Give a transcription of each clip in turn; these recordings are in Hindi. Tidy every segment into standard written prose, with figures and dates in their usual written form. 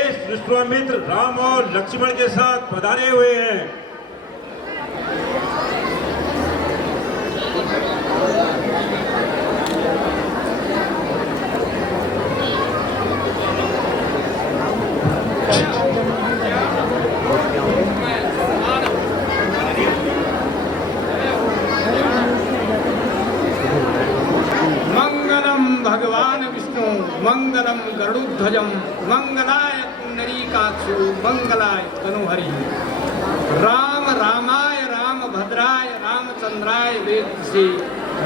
शेष विश्वामित्र राम और लक्ष्मण के साथ पधारे हुए हैं। भगवान विष्णु मंगलम गरुड़ध्वजम मंगलाय पुंडरीकाक्षो मंगलाय तनुहरि। राम रामाय राम भद्राय रामचंद्राय वेदसे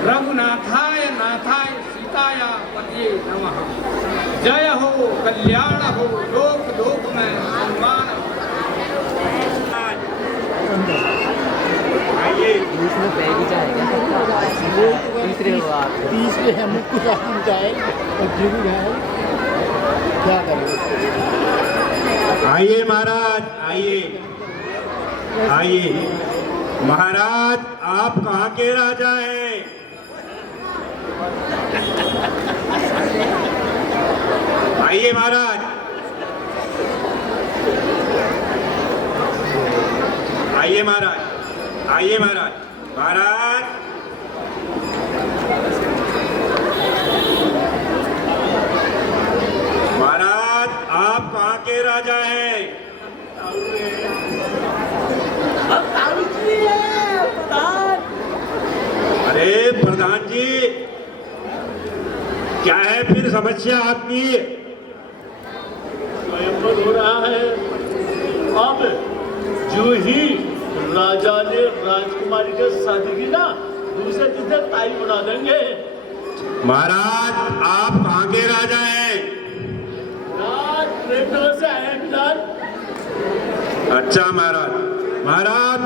रघुनाथाय नाथाय सीताया पतिये नमः। जय हो कल्याण हो लोक लोक में सम्मान। इसमें पैगी जाएगा तीसरे हो आप 30 पे हम कुछ आम जाए और जो भी है क्या करें। आइए महाराज, आइए आइए। महाराज आप कहाँ के राजा हैं? आइए महाराज, आइए महाराज, आइए महाराज। महाराज महाराज आप कहाँ के राजा हैं? अरे प्रधान जी, क्या है फिर समस्या आपकी? स्वयंवर हो रहा है। अब जो ही राजा ने राजकुमारी के शादी की ना, दूसरे दिन से ताई बना देंगे। महाराज आप कहाँ के राजा हैं? राज प्रेमनगर से आए हैं पिताजी। अच्छा महाराज, महाराज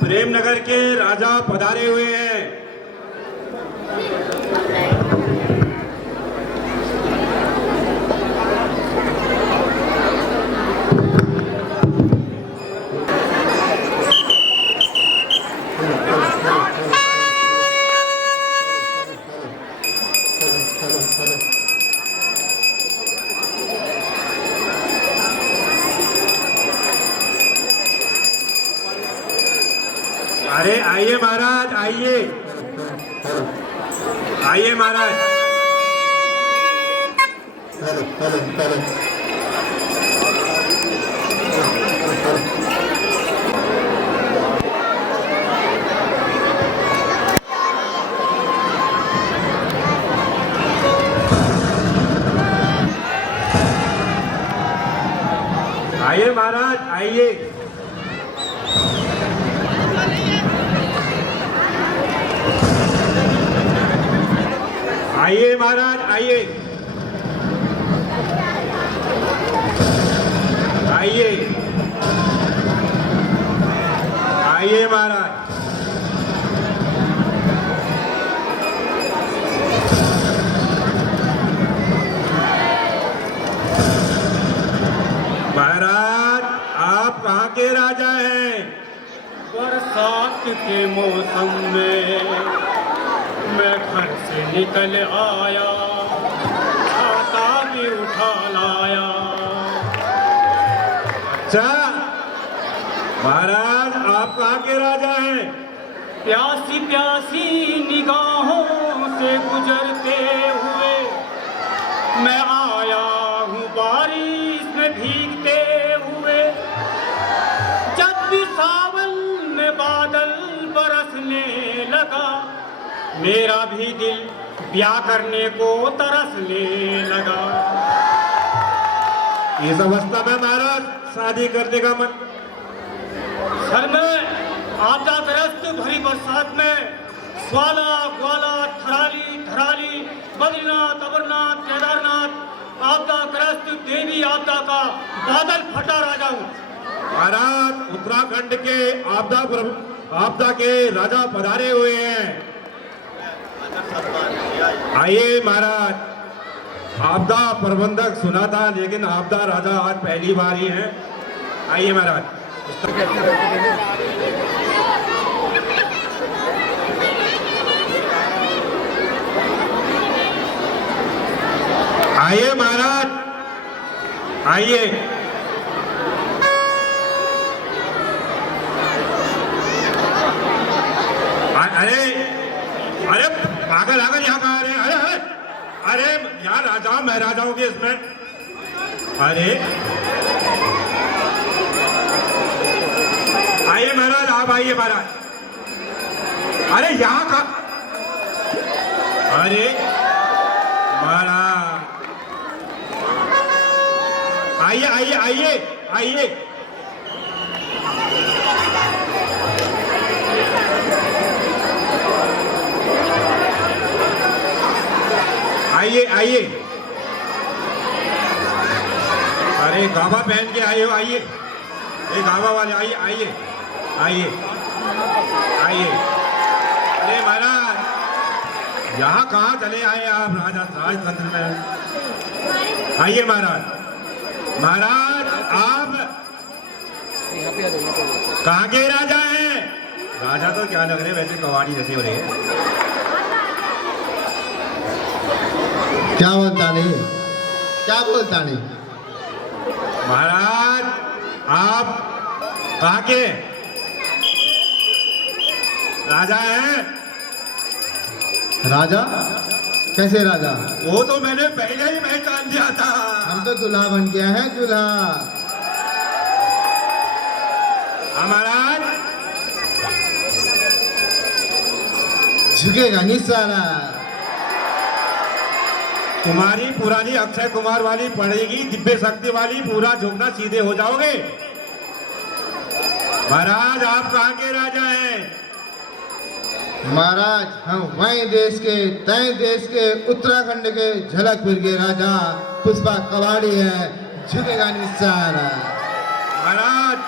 प्रेमनगर के राजा पधारे हुए हैं। अरे आइए महाराज, आइए आइए महाराज। आइए महाराज, आइए। आइए महाराज, आइए आइए आइए महाराज। महाराज आप कहाँ के राजा हैं? बरसात के मौसम में मैं घर से निकल आया, छाता भी उठा लाया। अच्छा महाराज आप कहाँ के राजा हैं? प्यासी प्यासी निगाहों से गुजरते हुए मैं आया हूँ बारिश में भीगते हुए। जब भी सावन में बादल बरसने लगा, मेरा भी दिल ब्याह करने को तरसने लगा। इस अवस्था में महाराज शादी करने का मन? सर में आपदाग्रस्त भरी बरसात में स्वाला ग्वाला थराली धराली बद्रीनाथ अमरनाथ केदारनाथ आपदाग्रस्त देवी आपदा का बादल फटा राजा हूँ। महाराज उत्तराखंड के आपदा के राजा पधारे हुए हैं। आइए महाराज। आपदा प्रबंधक सुना था, लेकिन आपदा राजा आज पहली बार ही है। आइए महाराज। आइए महाराज, आइए। अरे अरे पागल आगल यहाँ कहाँ आ रहे हैं? अरे अरे अरे यहाँ राजाओं महाराजाओं के इसमें, अरे आइए महाराज, आप आइए महाराज। अरे यहाँ का, अरे महाराज आइए आइए आइए आइए। आइए आइए। अरे गावा पहन के आए हो, आइए। ये गावा वाले आइए आइए आइए आइए। अरे महाराज यहाँ कहाँ चले आए आप राजा राजतंत्र में? आइए महाराज। महाराज आप यहाँ पे आ जाओ, यहाँ पे आ जाओ। कहाँ के राजा हैं? राजा तो क्या लग रहे, वैसे कवाड़ी जैसे हो रहे हैं। क्या बोलता नहीं, क्या बोलता नहीं? महाराज आप कहाँ के राजा हैं? राजा? कैसे राजा? वो तो मैंने पहले ही पहचान दिया था। हम तो दूल्हा बन गया है, दूल्हा। हाँ महाराज। झुकेगा नहीं साला। तुम्हारी पुरानी अक्षय कुमार वाली पड़ेगी, दिव्य शक्ति वाली, पूरा झुकना सीधे हो जाओगे। महाराज आप कहाँ के राजा हैं? महाराज हम वहीं देश के, तय देश के, उत्तराखंड के झलकपुर के राजा पुष्पा कवाड़ी है, झुकेगा नहीं साला। महाराज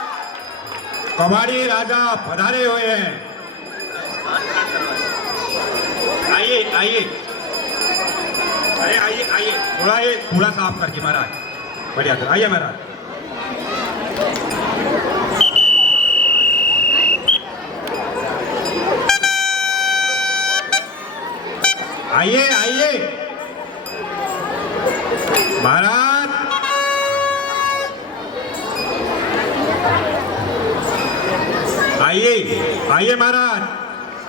कवाड़ी राजा पधारे हुए हैं। आइए आइए। अरे आइए आइए, थोड़ा ये कूड़ा साफ करके महाराज, बढ़िया कर। आइए महाराज। आइए आइए महाराज। आइए आइए महाराज,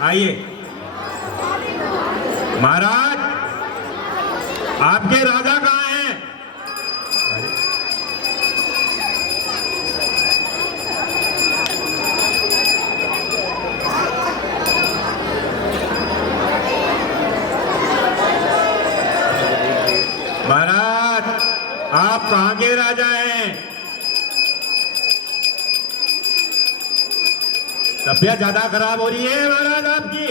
आइए महाराज। आपके राजा कहाँ हैं? महाराज आप कहाँ के राजा हैं? तबीयत ज्यादा खराब हो रही है महाराज आपकी।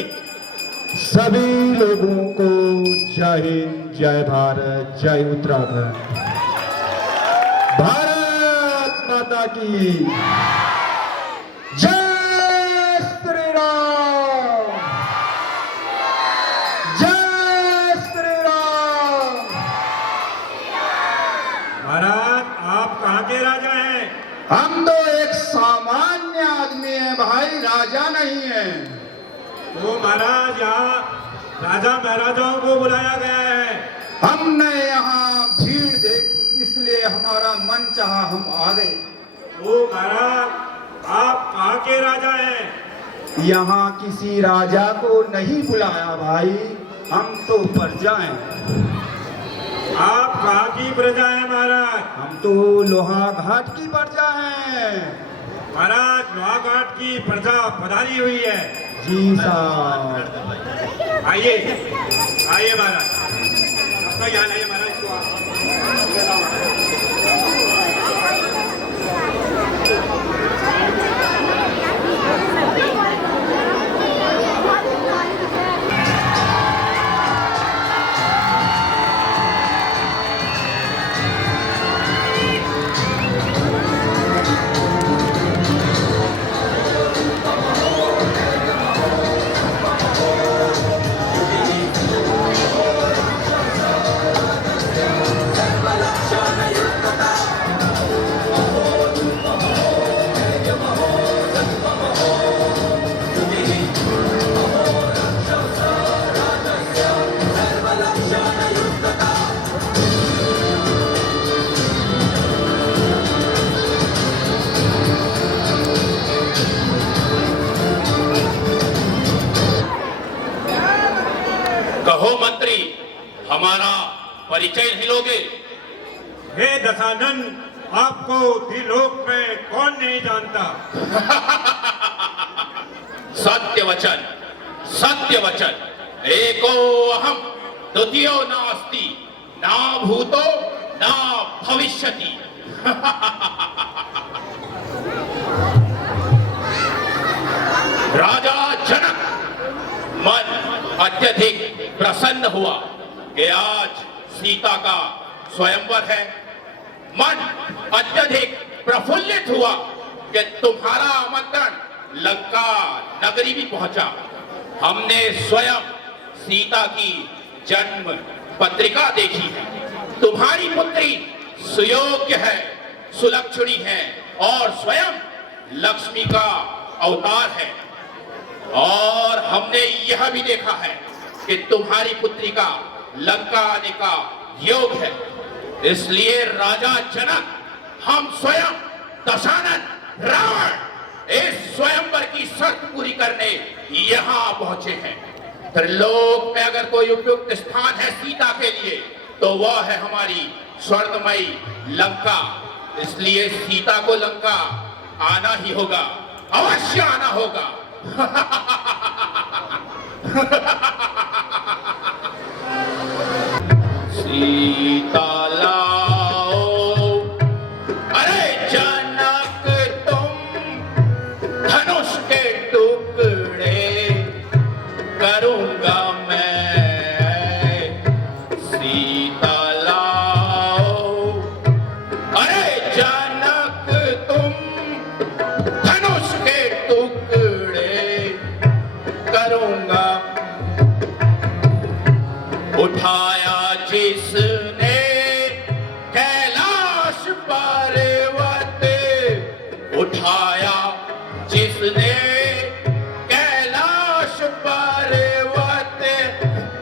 सभी लोगों को जय हिंद, जय भारत, जय उत्तराखंड। भारत माता की जय। श्री राम, जय श्री राम। महाराज आप कहाँ के राजा हैं? हम तो एक सामान्य आदमी हैं भाई, राजा नहीं है। तो महाराज यहाँ राजा महाराजाओं को बुलाया गया है। हमने यहाँ भीड़ देखी, इसलिए हमारा मन चाहा हम आ गए। तो महाराज आप कहाँ के राजा हैं? यहाँ किसी राजा को नहीं बुलाया भाई, हम तो प्रजा हैं। आप कहाँ की प्रजा हैं महाराज? हम तो लोहा घाट की प्रजा हैं। महाराज लोहाघाट की प्रजा पधारी हुई है। जी साहब। आइए आइए महाराज, आपका ज्ञान है महाराज को Shut परिचय नहीं लोगे? हे दशानन, आपको त्रिलोक में कौन नहीं जानता? सत्य वचन, सत्य वचन। एको अहम द्वितीयो नास्ति, ना भूतो ना भविष्यति। राजा जनक मन अत्यधिक प्रसन्न हुआ कि आज सीता का स्वयंवर है। मन अत्यधिक प्रफुल्लित हुआ कि तुम्हारा आमंत्रण लंका नगरी भी पहुंचा। हमने स्वयं सीता की जन्म पत्रिका देखी है। तुम्हारी पुत्री सुयोग्य है, सुलक्षणी है और स्वयं लक्ष्मी का अवतार है। और हमने यह भी देखा है कि तुम्हारी पुत्री का लंका आने का योग है। इसलिए राजा जनक, हम स्वयं दशानन रावण इस स्वयंवर की शर्त पूरी करने यहां पहुंचे हैं। त्रिलोक में अगर कोई उपयुक्त स्थान है सीता के लिए तो वह है हमारी स्वर्णमयी लंका। इसलिए सीता को लंका आना ही होगा, अवश्य आना होगा। सीता लाओ, अरे जनक तुम धनुष के टुकड़े करूंगा मैं। सीता लाओ, अरे जनक तुम धनुष के टुकड़े करूंगा। उठाया जिसने कैलाश पर्वत, उठाया जिसने कैलाश पर्वत,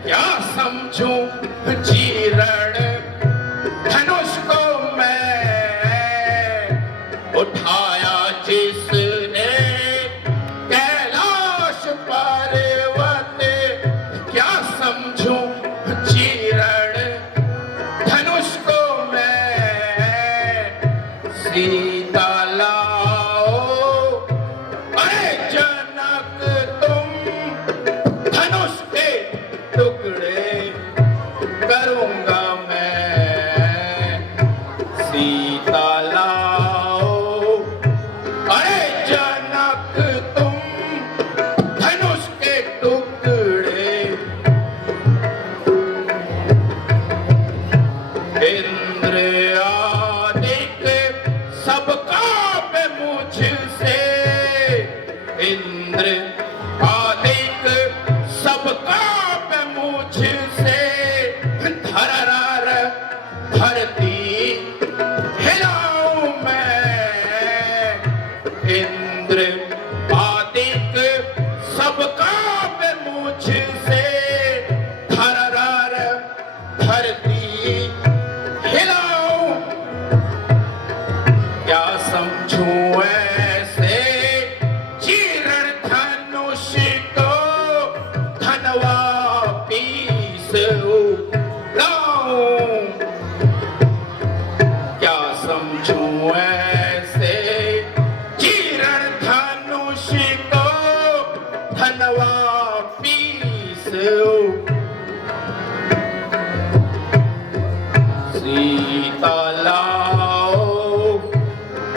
क्या समझूं चीरण धनुष को मैं। उठाया जिसने कैलाश पर्वत, क्या समझूं चीरण धनुष को मैं। सीता लाओ, अरे जनक तुम धनुष के टुकड़े करूंगा मैं। सीता लाओ, अरे जनक तुम धनुष के टुकड़े। इंद्र आदिक सबका पे मुझसे, इंद्र आदिक सबका पे मुझसे। धररार धरती हिलाऊं मैं। इंद्र आदिक सबका पे मुझसे। धररार धरती हिलाऊं, क्या समझूं ऐसे चीरण धनुष को। धनवा पीस लाऊं, क्या समझूं ऐसे चीरण धनुष को। धनवा पीस सीता लाओ,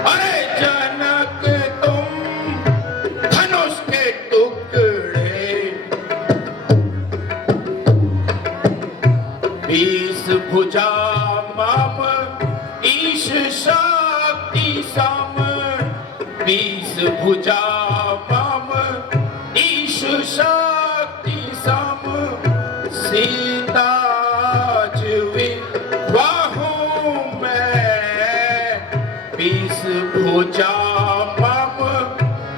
अरे जनक तुम धनुष के टुकड़े। 20 भुजा मम ईश शक्ति सम। 20 भुजा मम ईश शक्ति सम। सीता जुवी बाहूं मैं। 20 भुजा मम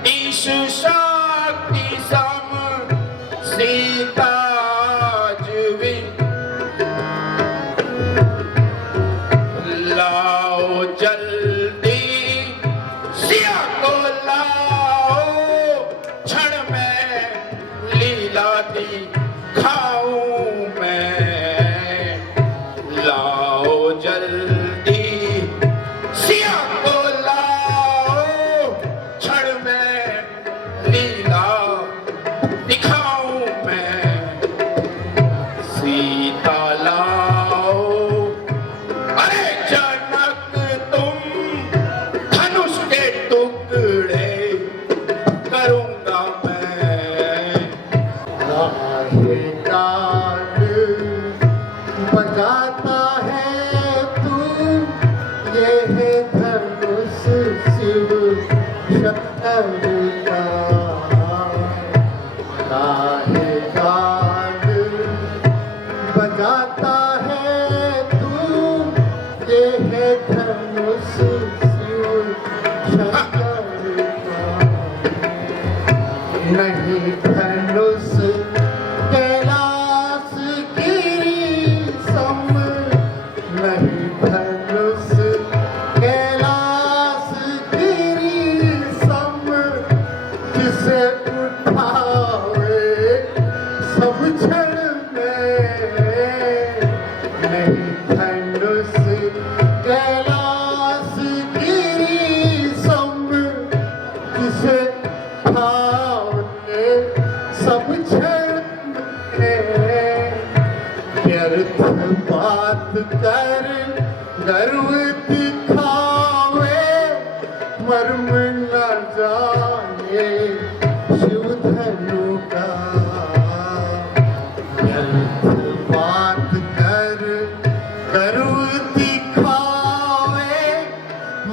ईश शक्ति सम। सीता जुवी लाओ जल्दी सिया को लाओ। क्षण में लीला दी खाऊं मैं। ये है धनुष शिव शंकर का गाहे गान बजाता है तू ये है धनुष शिव शंकर का नहीं धनुष कैलाश गिरी सम नहीं धनुष कैलाश गिरी सम जिसे उठावे सब क्षण में नहीं धनुष कैलाश गिरी सम जिसे उठावे सब क्षण में व्यर्थ बात कर गर्व दिखावे मर्म न जाने शिव धनु का व्यर्थ बात कर गर्व दिखावे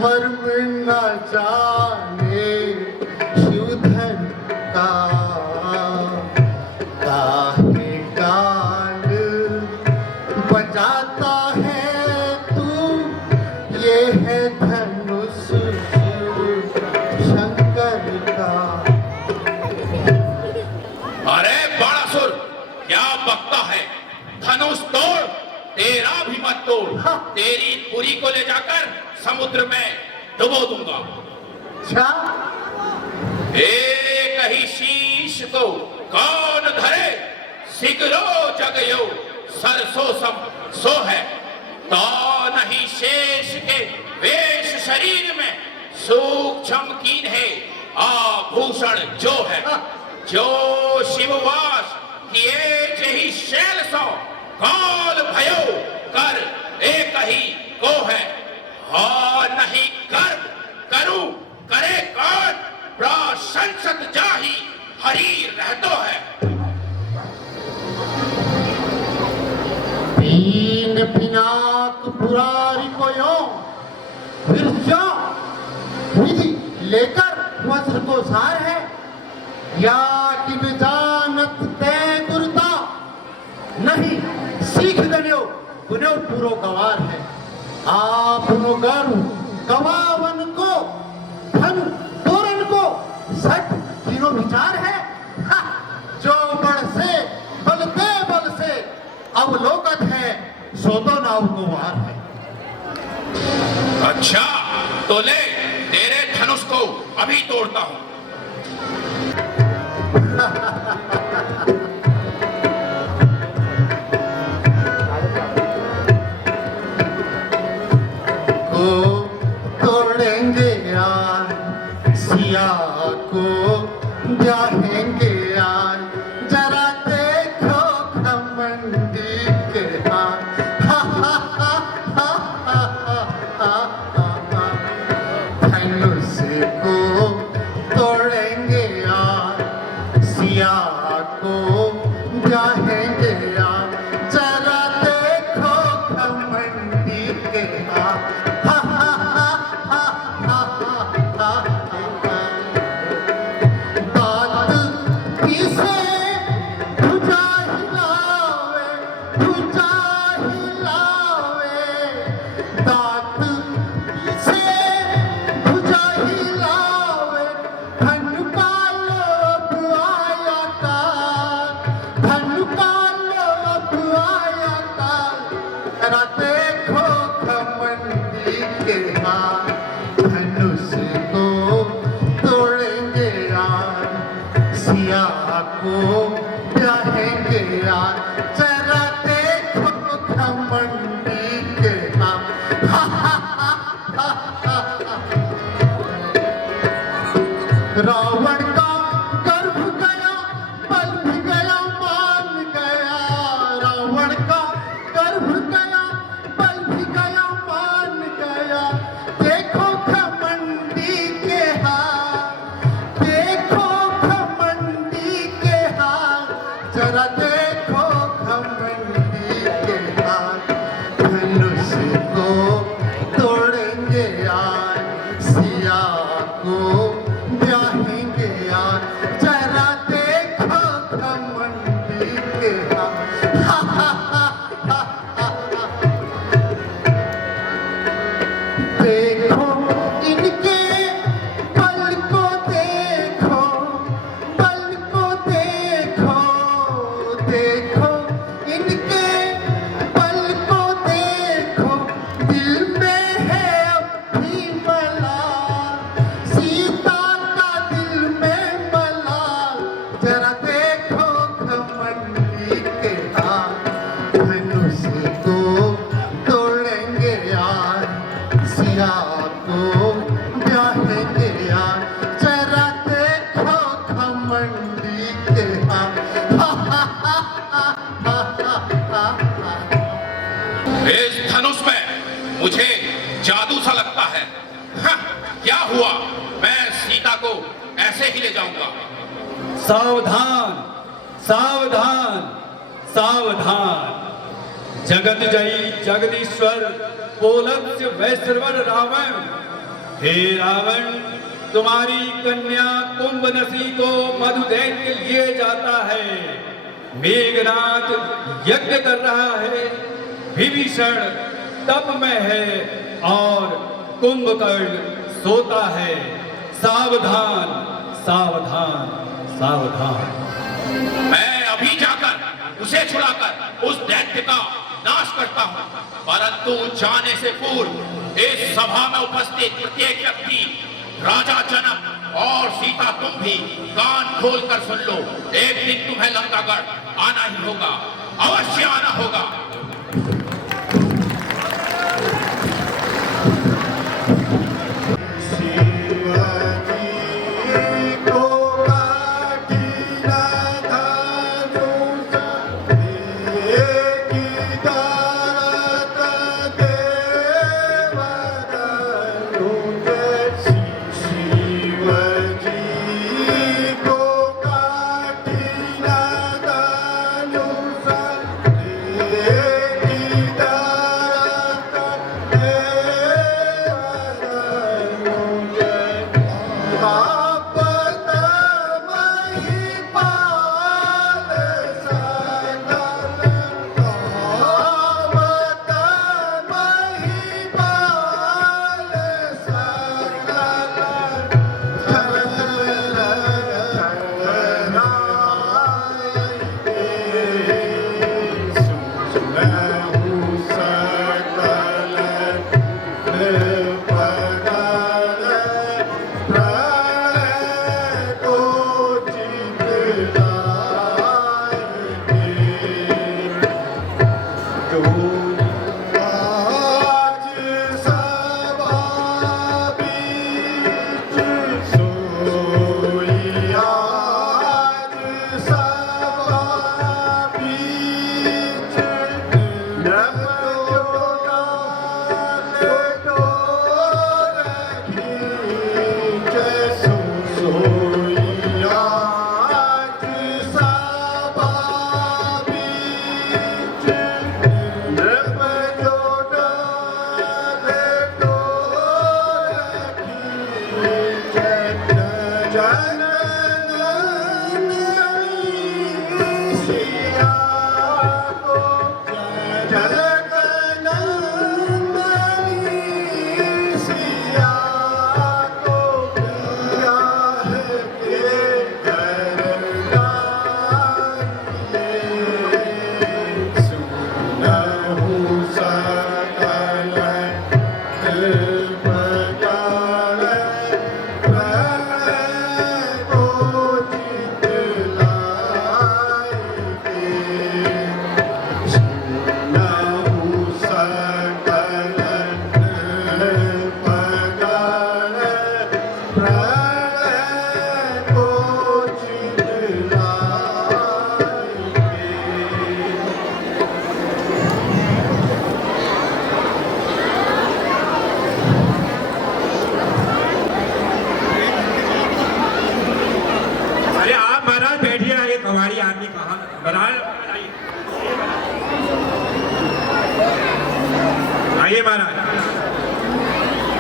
मर्म न जाने शिव धनु का काहे गान बजाता है तू ये है धनुष शिव शंकर का अरे बाणासुर, क्या बकता है? धनुष तोड़, तेरा भी मत तोड़। तेरी पुरी को ले जाकर समुद्र में डुबो दूंगा। अच्छा एक ही शीश को कौन धरे? सिगरो जगयो सरसो सम सो है। तो नहीं शेष के वेश शरीर में सूक्ष्म कीन है आभूषण जो है। जो शिववास किए जही शैल सो काल भयो कर एक ही को है। हाँ नहीं कर करूं करे कौन? प्रशंसत जाही हरि रहतो है। पीन पिनाक पुरारी को यो विरजा विधि लेकर वज्र को सार है या कि विजानत तय गुरता नहीं सीख गयो पुनो पूरो गवार है। आप गरु गवावन को धन तोरण को सट तीनों विचार है। हा, जो बल से अवलोकन है सो तो नाव को वार है। अच्छा तो ले, तेरे धनुष को अभी तोड़ता हूं। को तोड़ेंगे यार सिया को ब्याहेंगे यार जरा देखो घमंडी के हाथ। धनुष को तोड़ेंगे यार सिया को ब्याहेंगे यार जरा देखो घमंडी के हाथ। धनुष को तोड़ेंगे यार सिया को ब्याहेंगे यार जरा देखो घमंडी के रावण का गर्भ गया पल भी गया मान गया। रावण का गर्भ गया पल भी गया मान गया। देखो घमंडी के हाथ, देखो घमंडी के हाथ जरा देखो घमंडी के हाथ। धनुष को तोड़ेंगे तोड़ेंगे यार, सिया को ब्याहेंगे यार, जरा देखो घमंडी के देखो इनके पल को देखो, पल को देखो, देखो इनके पल को देखो, दिल में है अब भी मलाल, सीता का दिल में मलाल, जरा देखो घमंडी के हाथ, धनुष को तोड़ेंगे यार, सिया को ब्याहेंगे यार, जरा देखो घमंडी के हाथ। इस धनुष में मुझे जादू सा लगता है। हाँ, क्या हुआ? मैं सीता को ऐसे ही ले जाऊंगा। सावधान, सावधान, सावधान। जगत जयी जगदीश्वर पोलक्ष वैश्रवर रावण, हे रावण, तुम्हारी कन्या कुंभनसी को मधुदैत्य लिए जाता है। मेघनाथ यज्ञ कर रहा है, विभीषण तप में है और कुंभकर्ण सोता है। सावधान, सावधान, सावधान। मैं अभी जाकर उसे छुड़ाकर उस दैत्य का नाश करता हूं, परंतु जाने से पूर्व इस सभा में उपस्थित प्रत्येक व्यक्ति, राजा जनक और सीता, तुम भी कान खोल कर सुन लो। एक दिन तुम्हें लंकागढ़ आना ही होगा, अवश्य आना होगा।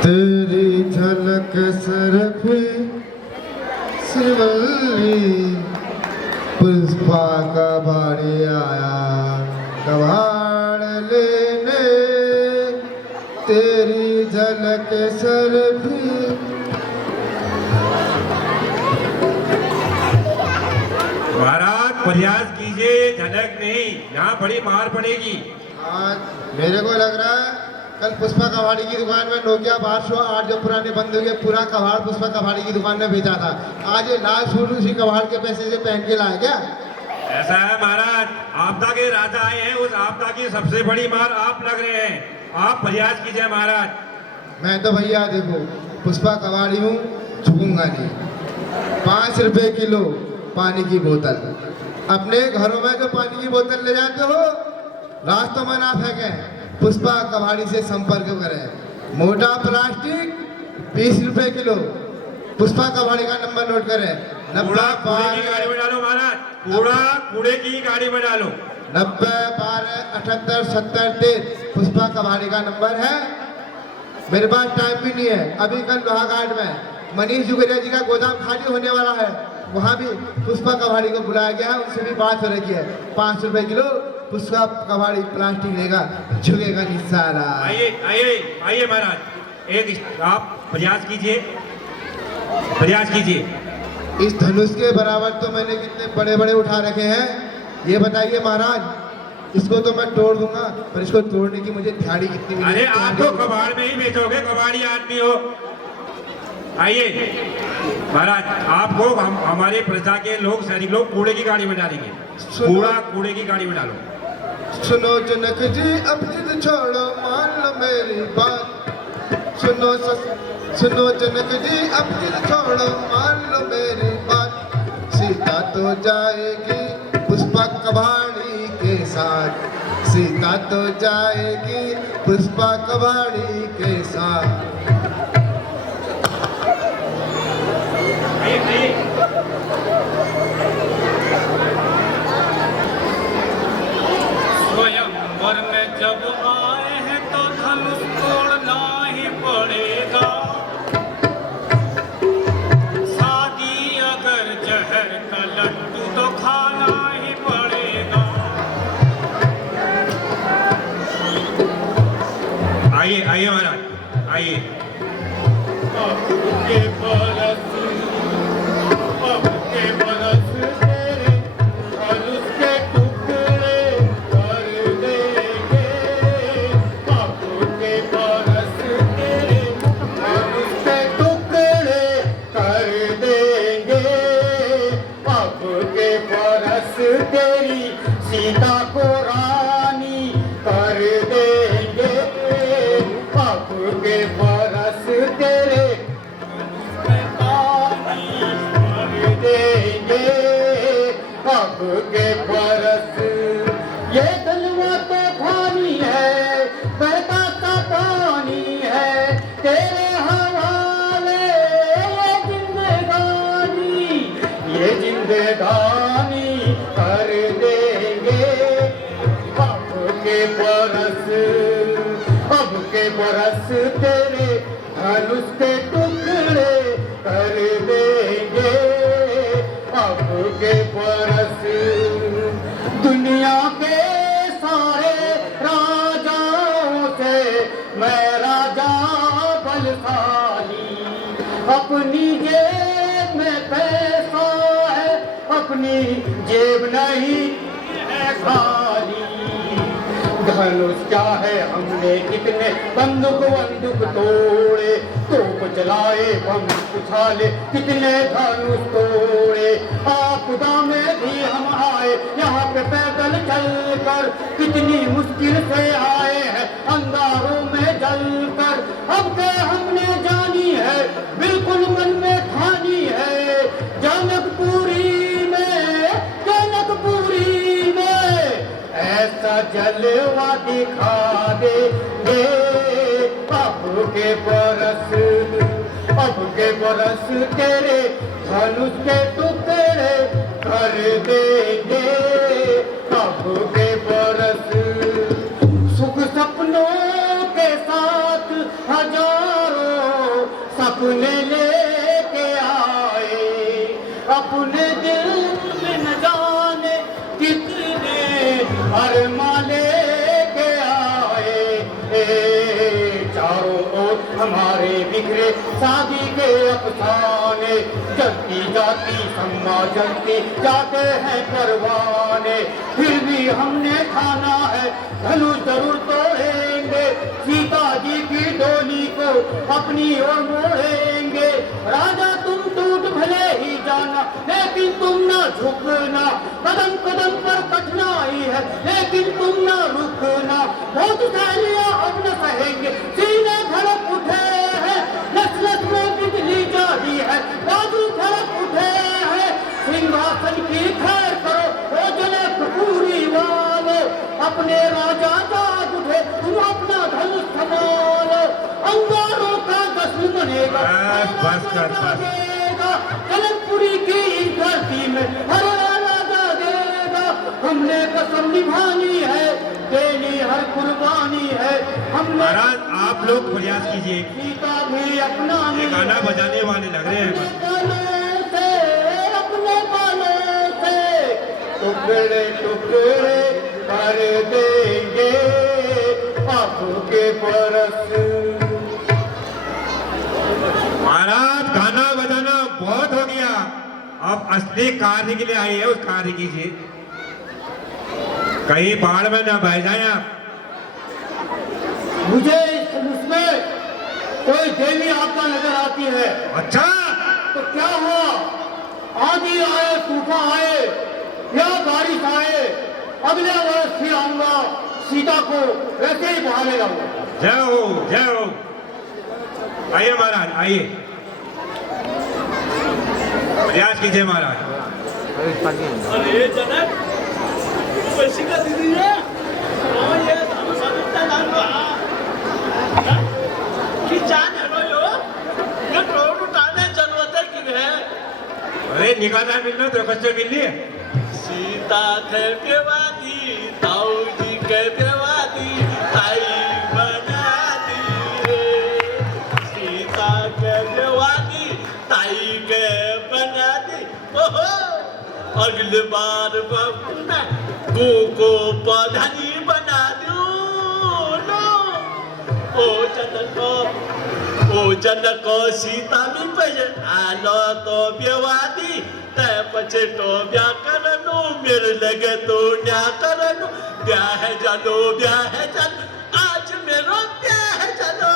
तेरी झलक सर पे सिवल्ली पुष्पा का भाड़ी आया कबाड़ लेने तेरी झलक सर पे महाराज प्रयास कीजिए, झलक नहीं, यहाँ बड़ी मार पड़ेगी। आज मेरे को लग रहा है कल पुष्पा कबाड़ी की दुकान में नोकिया 1208 जो पुराने बंद हो गए पूरा कबाड़ पुष्पा कबाड़ी की दुकान में बेचा था। आज ये लाल सूट उसी कबाड़ के पैसे से पहन के लाए क्या? ऐसा है महाराज, आपदा के राजा आए हैं, उस आपदा की सबसे बड़ी मार आप लग रहे हैं। आप प्रयास कीजिए महाराज। मैं तो भैया देखो पुष्पा कबाड़ी हूँ, झुकूंगा नहीं। 5 रुपए किलो पानी की बोतल, अपने घरों में जो पानी की बोतल ले जाते हो रास्तों में ना फेंकें, पुष्पा कबाड़ी से संपर्क करें। मोटा प्लास्टिक 20 रुपए किलो, पुष्पा कबाड़ी का नंबर नोट करें। कूड़ा कूड़े की गाड़ी में डालो महाराज, कूड़ा कूड़े की गाड़ी में डालो। 90 12 78 70 13 पुष्पा कबाड़ी का नंबर है। मेरे पास टाइम भी नहीं है, अभी कल लोहाघाट में मनीष जुगरिया जी का गोदाम खाली होने वाला है, वहाँ भी पुष्पा कबाड़ी को बुलाया गया है, उनसे भी बात हो रखी है। 5 रुपए किलो पुष्पा कबाड़ी प्लास्टिक लेगा, झुकेगा नहीं सारा। आइए आइए आइए महाराज, एक आप प्रयास कीजिए, प्रयास कीजिए। इस धनुष के बराबर तो मैंने कितने बड़े बड़े उठा रखे हैं, ये बताइए महाराज। इसको तो मैं तोड़ दूंगा, पर इसको तोड़ने की मुझे दिहाड़ी कितनी मिलेगी? अरे आप तो कबाड़ में ही बेचोगे, कबाड़ी आदमी हो। आइए महाराज, आपको हम हमारे प्रजा के लोग सैनिक लोग कूड़े की गाड़ी में डालेंगे। कूड़ा कूड़े की गाड़ी में डालो। सुनो जनक जी अब जिद छोड़ो, मान लो मेरी बात। सुनो जनक जी अब जिद छोड़ो, मान लो मेरी बात। सीता तो जाएगी पुष्पा कबाड़ी के साथ, सीता तो जाएगी पुष्पा कबाड़ी के साथ। स्वयंवर में जब आए हैं तो धनुष तोड़ना ही पड़ेगा। शादी अगर जहर का लड्डू तो खाना ही पड़ेगा। आइए आइए महाराज, आइए। के बरस तेरे धनुष के टुकड़े कर देंगे। के बरस तेरे धनुष के टुकड़े कर देंगे। अब के बरस तेरी सीता को रानी कर देंगे। अब के बरस तेरे देंगे। अब के बरस ये दलवा तो भारी है, बहता सा पानी है, तेरे हवाले ये जिंदगानी कर देंगे। अब के बरस तेरे धनुष के टुकड़े कर देंगे। अब के बरस दुनिया के सारे राजाओं से मैं राजा बलशाली। अपनी जेब में पैसा है, अपनी जेब नहीं है खाली। धनुष क्या है हमने कितने बंदूक वंदूक तोड़े, तोप चलाए बम उछाले, कितने धनुष तोड़े। आपदा में भी हम आए यहाँ पे पैदल चलकर, कितनी मुश्किल से आए हैं अंगारों में जलकर। अब के हमने जानी है बिल्कुल मन में ठानी है, जनकपुरी में ऐसा जलवा दिखा देंगे। अब के बरस तेरे धनुष के टुकड़े कर देंगे। अब के बरस सुख सपनों के साथ हजारों अपने लेके आए, अपने दिल में न जाने कितने अरमा लेके आए। चारों ओर हमारे बिखरे शादी के अफसाने, जलती जाती सम्मा जलती जाते हैं परवाने। फिर भी हमने खाना है धनुष जरूर तोड़ेंगे, सीता जी की डोली को अपनी ओर मोड़ेंगे। राजा तुम टूट भले ही जाना लेकिन तुम ना झुकना, कदम कदम पर कठिनाई है लेकिन तुम ना रुकना। बहुत सहेलियां अब न सहेंगे, सीने धड़क उठे हैं, नस नस में बिजली जारी है, बाजू धड़क उठे हैं। सिंहासन की खैर करो ओ जले पूरी वालो, अपने राजा जाग उठे तुम अपना धनुष संभालो। अंगारों का दस्यु बनेगा, बस कर, बस। कलमपुरी की इस धरती में हर राजा देगा। हमने कसम निभानी है, देनी हर कुर्बानी है। हमने महाराज आप लोग प्रयास कीजिए, सीता भी अपना ये गाना बजाने वाले लग रहे हैं बस। अपने बालों से टुकड़े टुकड़े कर देंगे आपके परस। महाराज गाना बजाना बहुत हो गया, अब असली कार्य के लिए आई है, उस कार्य कीजिए, कहीं बाढ़ में न बह जाए आप। मुझे इस धनुष में कोई देवी आपका नजर आती है। अच्छा, तो क्या हुआ, आंधी आए तूफान आए या बारिश आए, अगले वर्ष फिर आऊंगा, सीता को वैसे ही बहाने लाऊंगा। जय हो, जय हो। आइए महाराज, आइए, प्रयास कीजिए महाराज। अरे जनक पैसे का दीदी है ये धनुषा नाम की जान है यो ये करोड़ उठाने जरूरत की है। अरे निकाला मिलना तो कच्चे मिल लिए। सीता थे बेवादी ताऊ जी के बेवादी ताई बना दी रे। सीता के बेवादी ताई के बना दी। ओहो अगले बार बाबू मैं को प्रधानी बना दूं नो। ओ जनक सीता मी पजे आलो तो बेवादी ते पछे तो ब्या करनो मेरे लगे तो न्या करनो ब्याह जानो आज मेरो ब्याह जानो।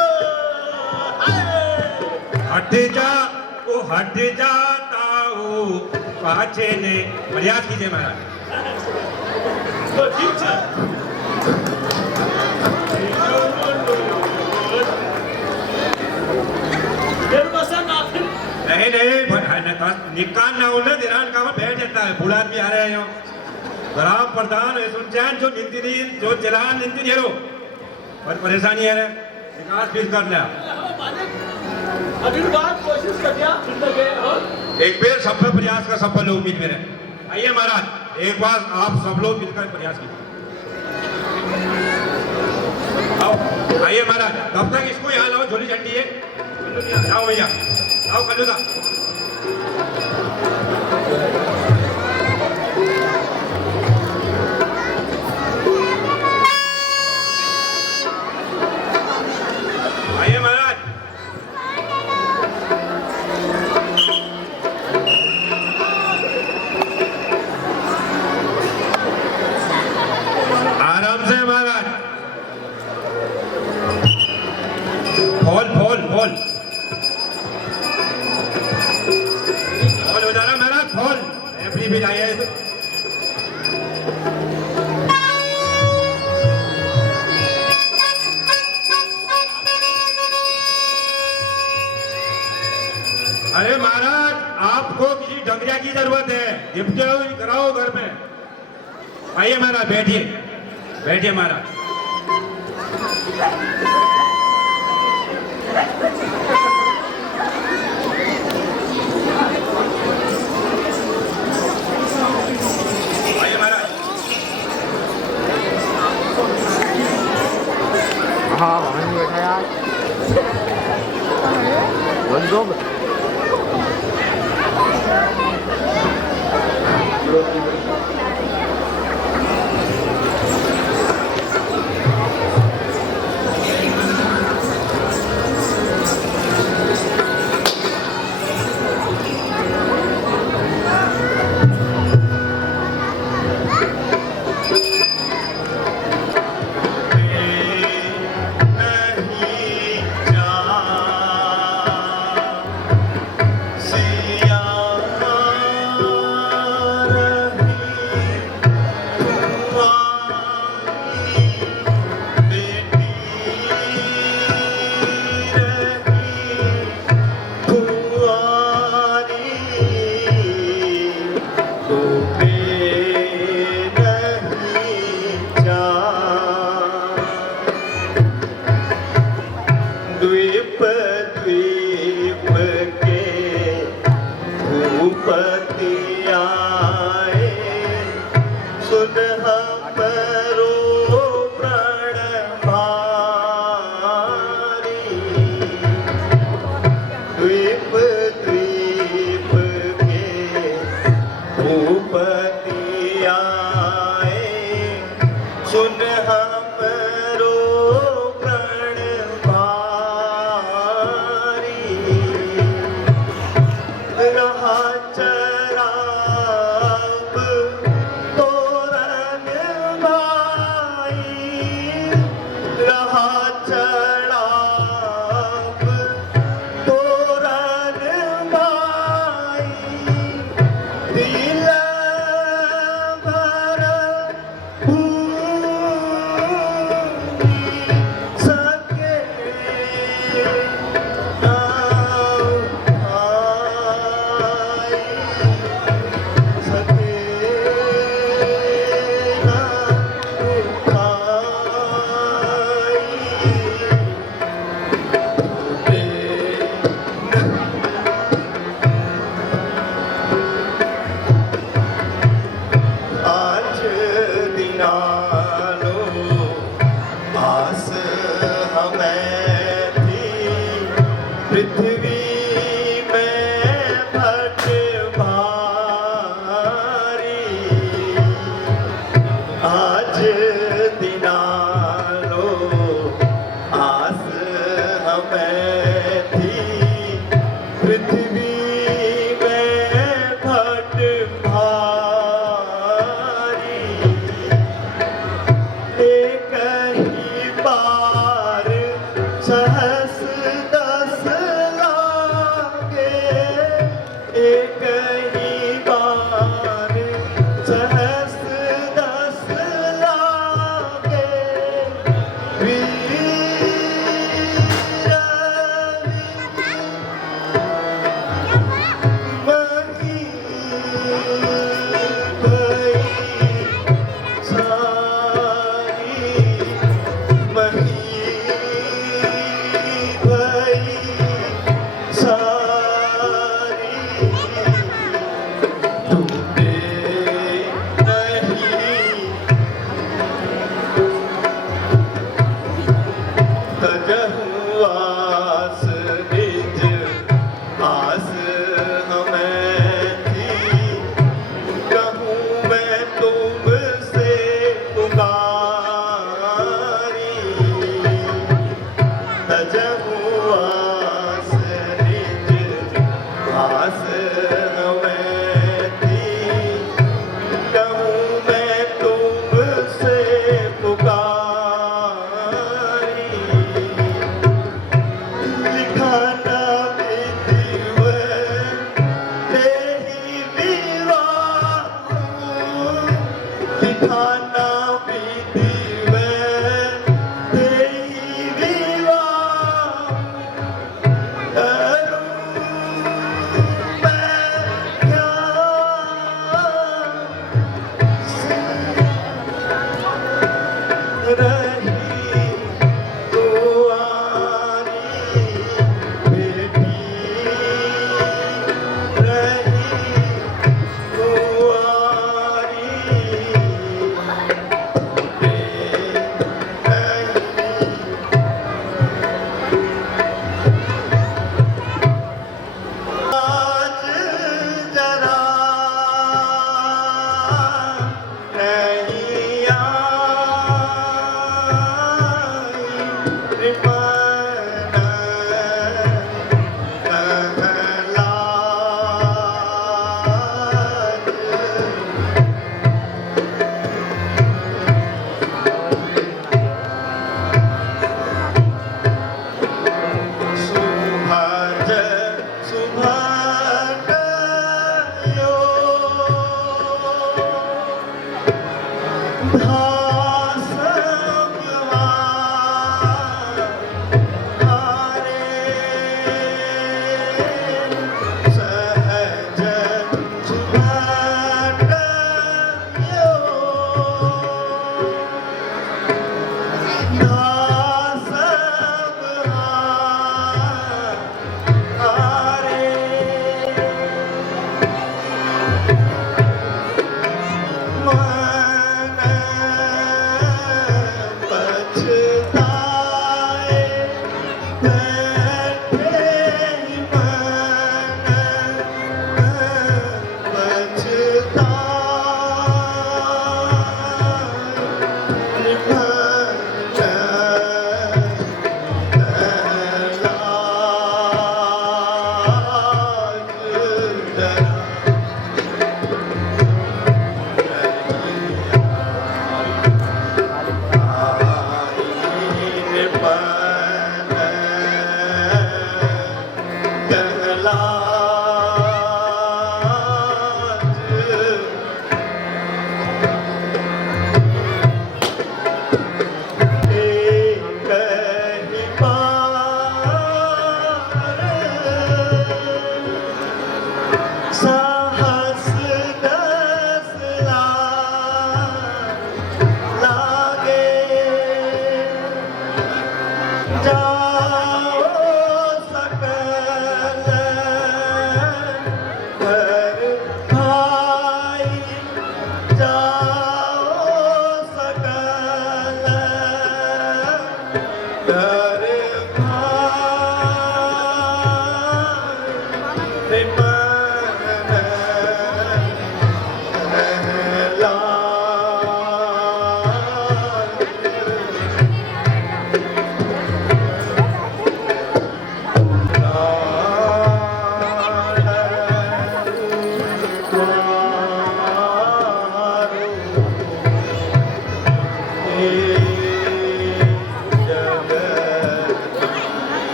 हट जा, वो हट जाता हूँ पाछे ने। प्रयास कीजिए महाराज। तो ठीक है नहीं निकाल ना हो ना दिरान का बैठ जाता है। बूढ़ा आदमी आ रहे हैं ग्राम प्रधान सुनचैन जो निंदी जो चिलान निंदी हेरो पर परेशानी है रे विकास भी कर लिया। अगली बार कोशिश कर दिया एक बार सफल प्रयास का सफल उम्मीद मेरे। आइए महाराज, एक बार आप सब लोग मिलकर प्रयास कीजिए। आओ आइए महाराज, तब तक इसको यहाँ लाओ, झोली झंडी है, जाओ भैया आओ कल्लूदा। आइए महाराज। आराम से महाराज, फॉल फॉल फॉल फॉल हो जा रहा महाराज, फॉल रेफरी भी लाइए। अरे महाराज, आपको किसी डंगरिया की जरूरत है, निपटे कराओ घर में। आइए महाराज, बैठिए बैठिए महाराज। आइए महाराज। हाँ वहाँ नहीं बैठा यार, द्वीप द्वीप के भूपति आए, सुन हमरो प्रण भारी। द्वीप द्वीप के भूपति आए, सुन हमरो प्रण भारी। रहा चराब तोरण भाई, रहा चराब तोरण भाई। दिल भर भूमि सके आज दिनानो आस हमें थी, पृथ्वी में भट भारी। आज दिनानो आस हमें थी, पृथ्वी में भट भारी। एक ही बार सहस दस लागे, एक ही बार सहस दस लागे। वीर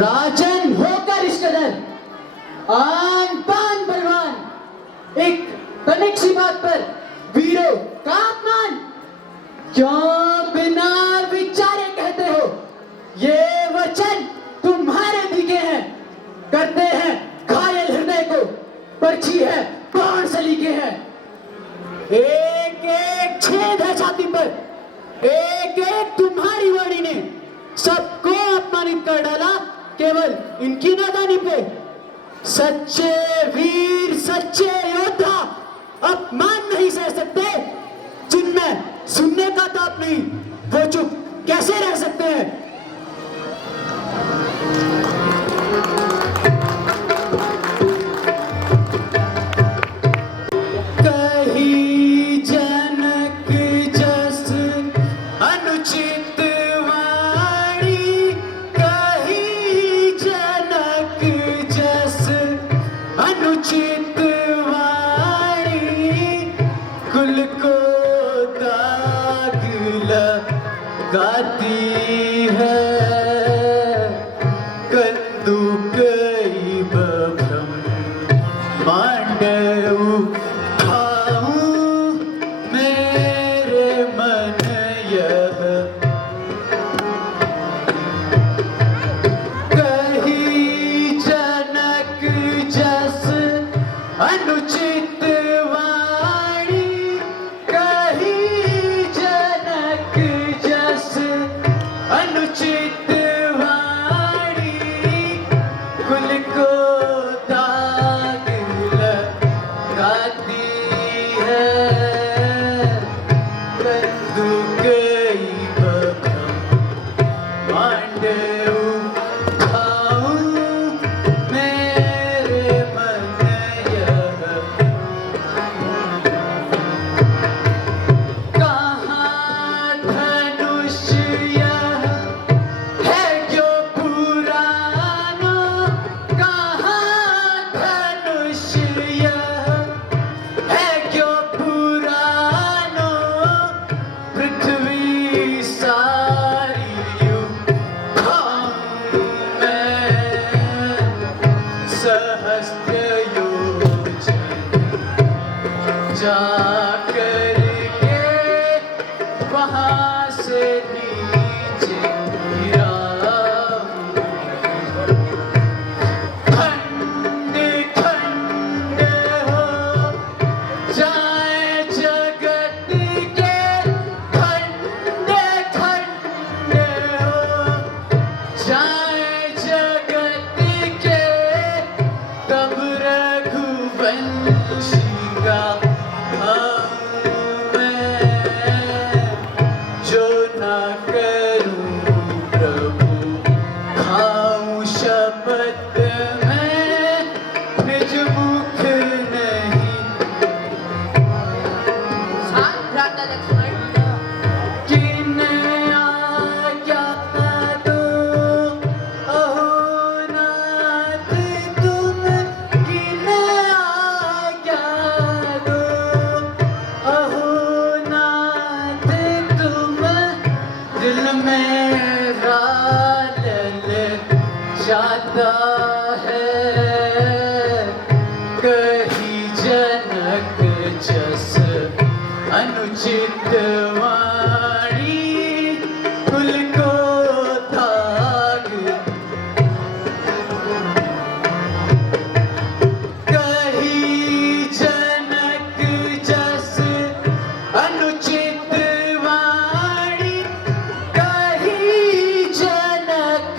राजन होकर इष्टदन आज एक तनिक सी बात पर वीरों का अपमान क्यों बिना विचारे कहते हो? ये वचन तुम्हारे दिखे हैं, करते हैं घायल हृदय को, पर्ची है बाण से लिखे हैं। एक एक छेद है छाती पर, एक एक तुम्हारी वाणी ने सबको अपमानित कर डाला केवल इनकी नादानी पे। सच्चे वीर, सच्चे योद्धा अपमान नहीं सह सकते, जिनमें सुनने का ताप नहीं, वो चुप कैसे रह सकते हैं? कहीं जनक जस अनुचित वाणी, कहीं जनक जस अनुचित वाणी, कुल को दाग लगाती है। कंदुक बभ्रम मांडव उठाऊं, मेरे मन यह कहीं जनक जस अनुचित वाणी, कहीं जनक जस अनुचित वाणी, कुल को दाग लगाती है। कंदुक बभ्रम मांडव उठाऊं, मेरे मन यह कहाँ धनुष यह है जो पुराना, कहाँ धनुष यह है जो पुराना, पृथ्वी सारी उठाऊं मैं, सहस्त्र योजन जाकर के वहां से नीचे गिराऊं। खंड खंड हो जाए जगत के, खंड खंड हो जाए जगत के, तब रघुवंशी का मैं जो ना करूं प्रभु, खाऊं शपथ मैं निज मुख नहीं। किन आज्ञा दो अहो नाथ तुम, किन आज्ञा दो अहो नाथ तुम, दिल मेरा ललचाता है। कहीं जनक जस अनुचित वाणी, कुल को दाग, कहीं जनक जस अनुचित वाणी, कहीं जनक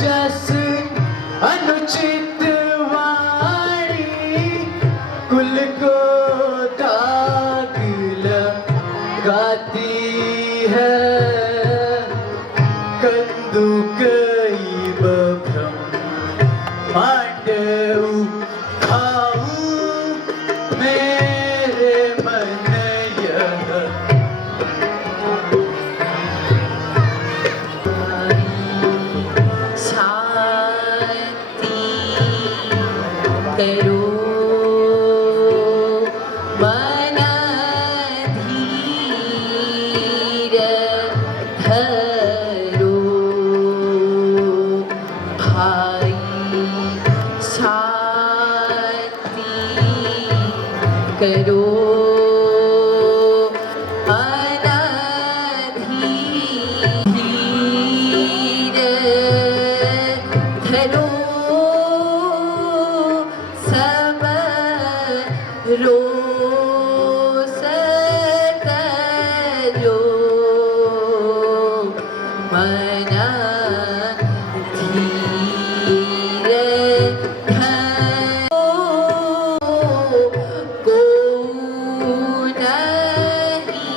जस अनुचित वाणी, कुल को दाग लगाती है। कंदुक बभ्रम मांडव उठाऊं, मेरे मन यह शांति करो मन धीर धरो भाई, शांति करो धरो सब रो सकरो मना धीर धरो को नहीं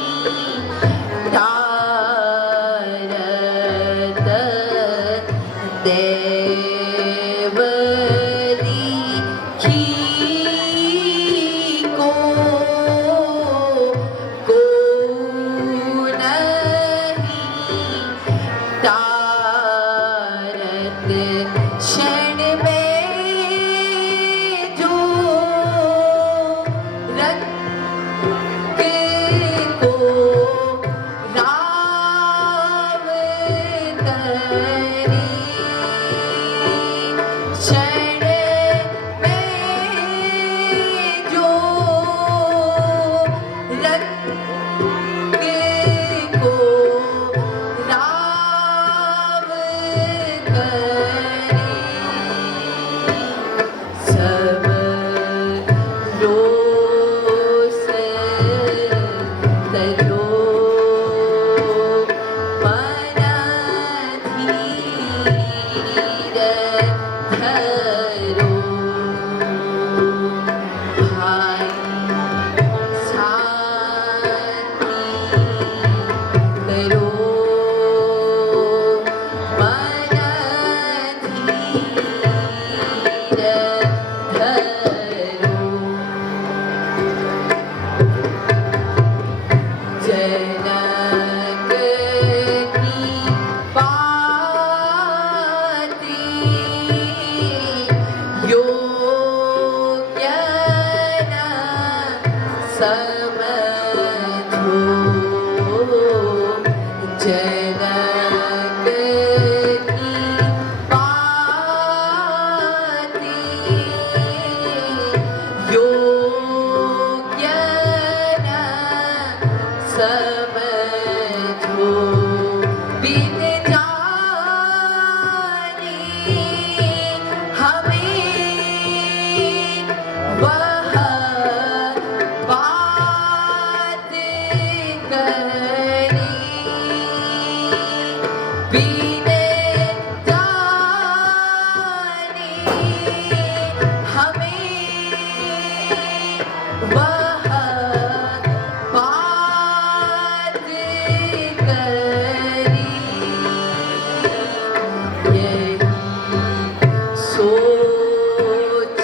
तारत देवरी की को नहीं तारत क्षण में जो रख को राम करे क्षण में जो रख को राम करे सब रोस तरो मना धीर धरो भाई शांति करो मना धीर धरो जनक की बाती योग्य न समझो जनक की बाती योग्य न समझो बिन जाने हमें वह बात करनी बिन जाने हमें वह बात करी यही सोच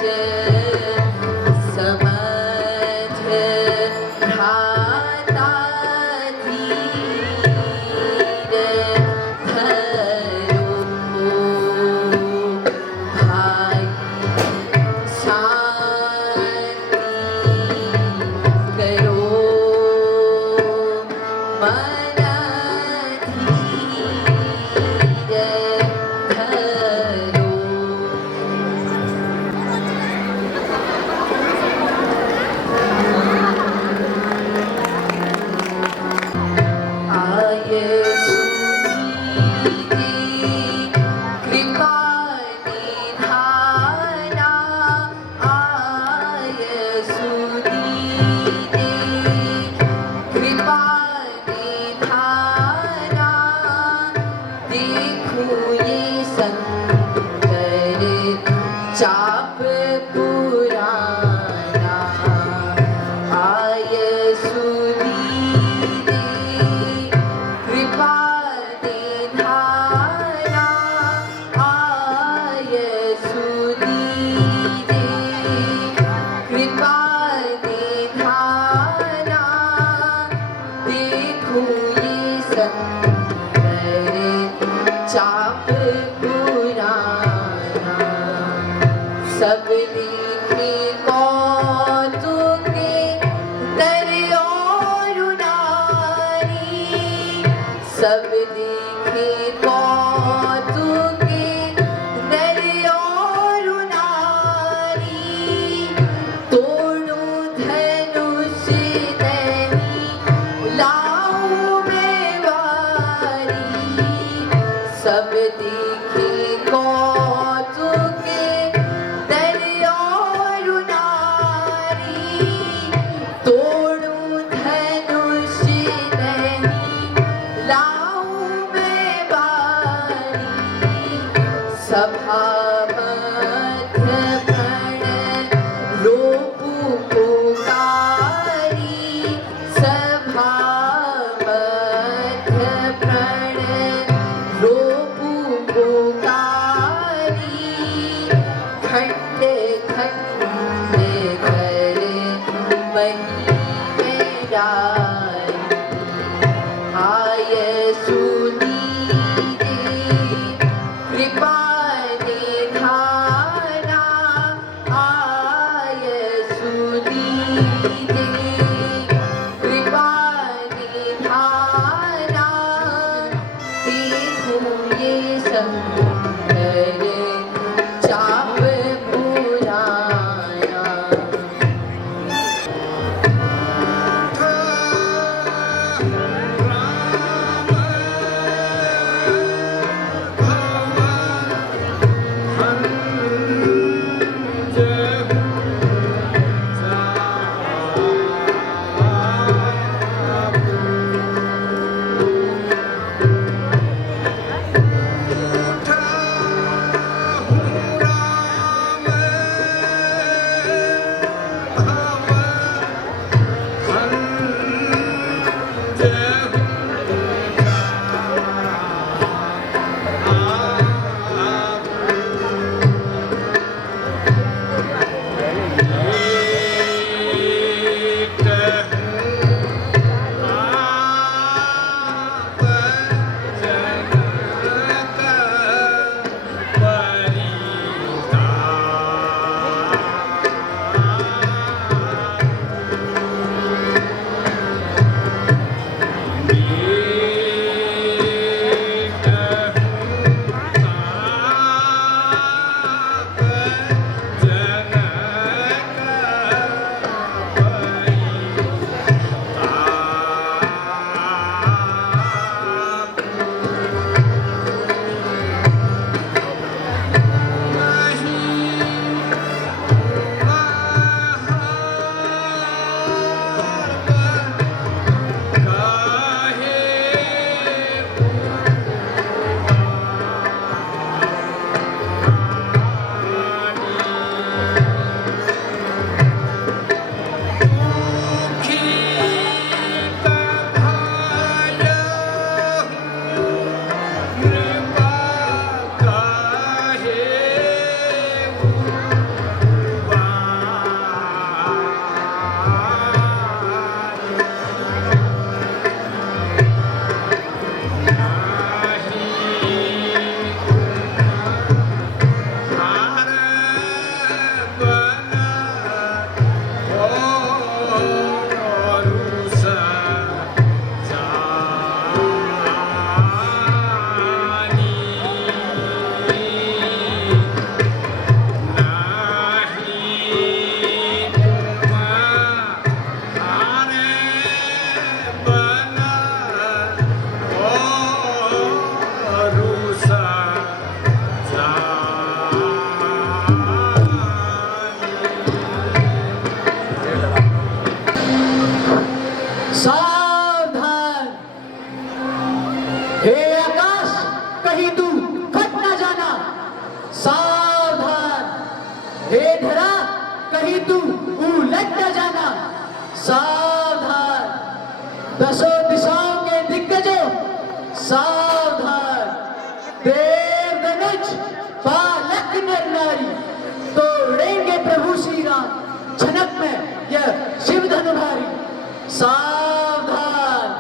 सावधान, हे आकाश कहीं तू फट न जाना। सावधान, हे धरा कहीं तू उलट न जाना। सावधान, दसों दिशाओं के दिग्गजों सावधान, देव धनुष बालक नर नारी तोड़ेंगे प्रभु श्री राम झनक में यह शिव धनुधारी। सावधान।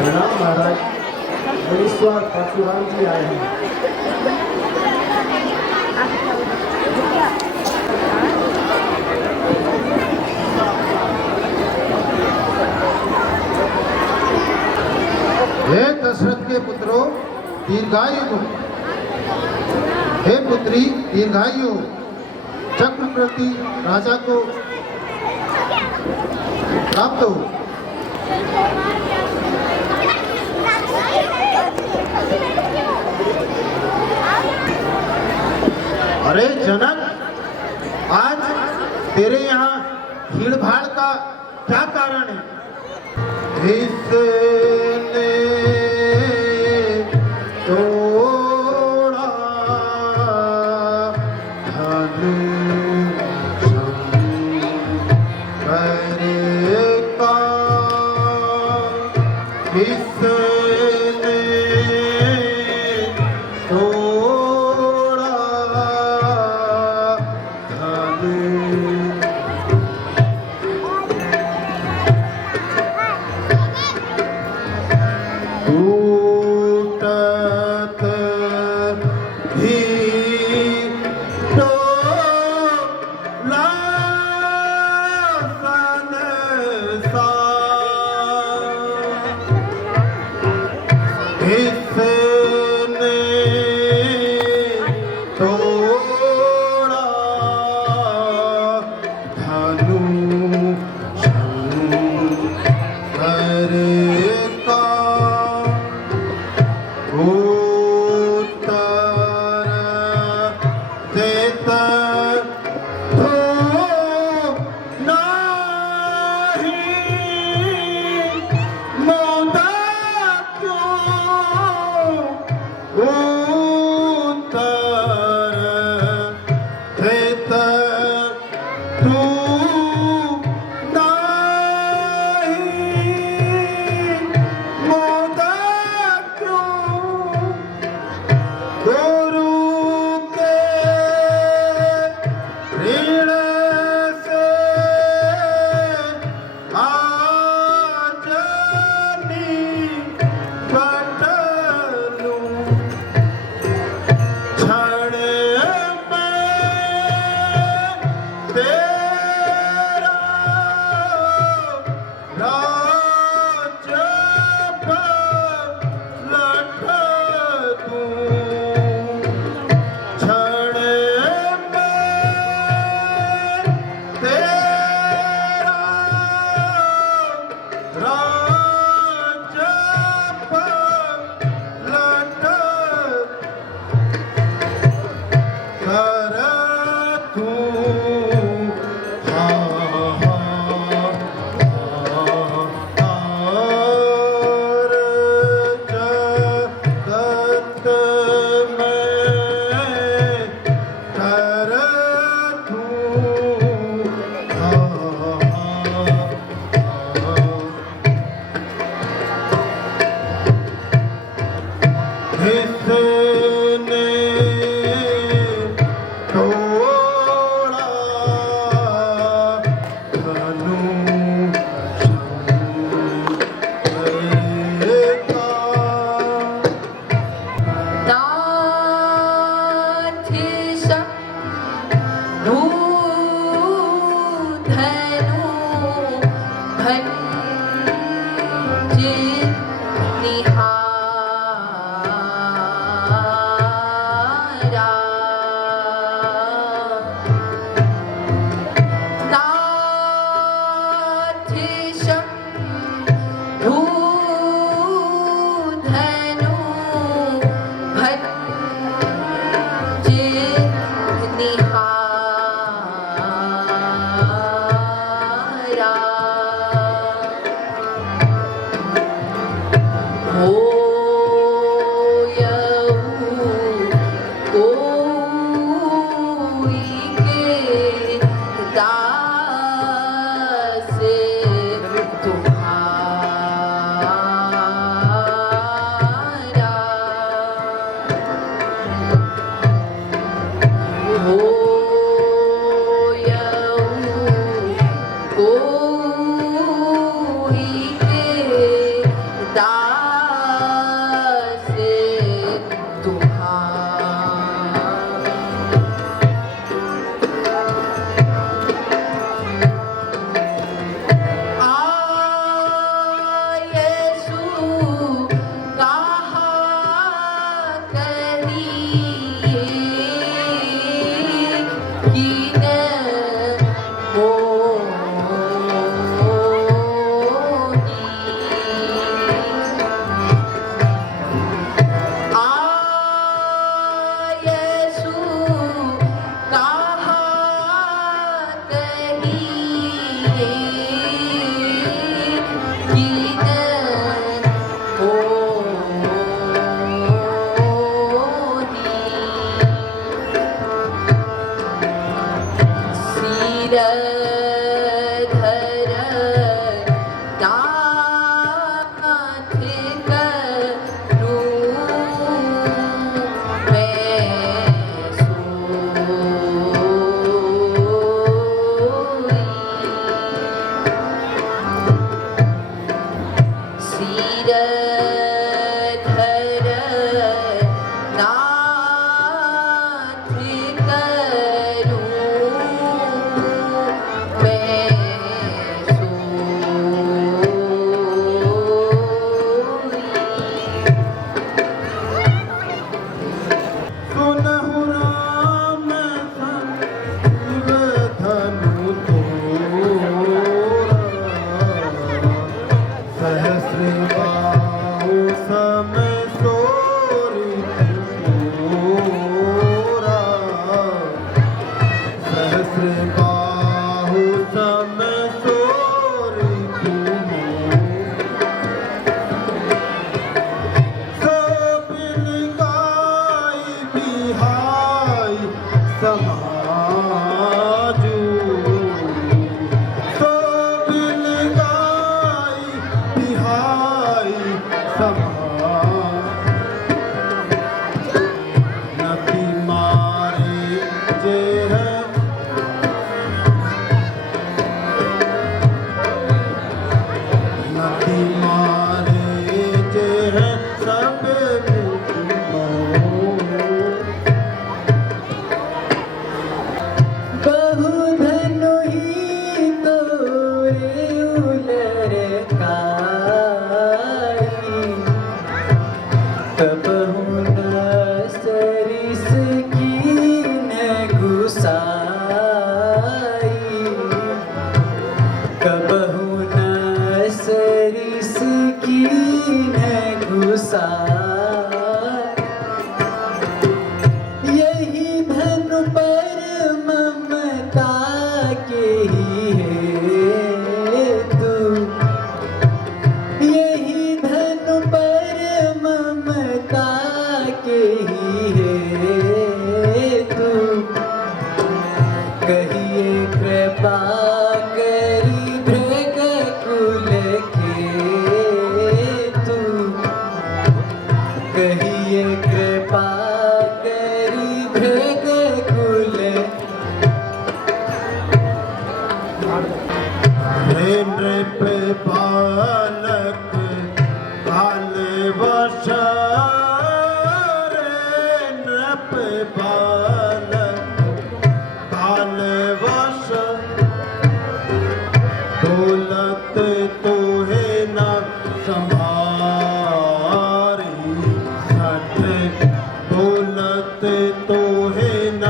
प्रणाम महाराज, मनीश्वर परशुराम जी आए हैं। हे दशरथ के पुत्रों, दीर्घायु हो। हे पुत्री, दीर्घायु हो। चक्रवर्ती राजा को प्राप्त हो। अरे जनक, आज तेरे यहाँ भीड़ भाड़ का क्या कारण है? इसने तोड़ा धन संभरे का, इसने तोड़ा धन टूटत भी टोला संसार, इसने तोड़ा धनु शंकर का, उत्तर देता तो नाही, मौदा क्यों उत्तर देता तू नाही, मौदा क्यों गुरु के ऋण से आज निपटलूं, क्षण में तेरा राज्य पलट दूं, क्षण में तेरा राज्य पलट कर दूं। और जगत में कर दूं। इसने तोड़ा धनु संभरे का, तिहाई समान नदी मारे जे है नदी मारे जे है सब मिलो बहुधनु ही तोरे उलर काई कबहु न सरिस की न गुसाई कबहु न सरिस की न गुसाई यही धन पर ममता के ही है तू यही धन पर ममता के ही है तू कहिए कृपा करी भृग कुल के तू कहिए कृपा करी भृग कुल हे नृप बालक काल वश रे नृप बालक काल वश दौलत तोहे न संभारी सठ दौलत तोहे न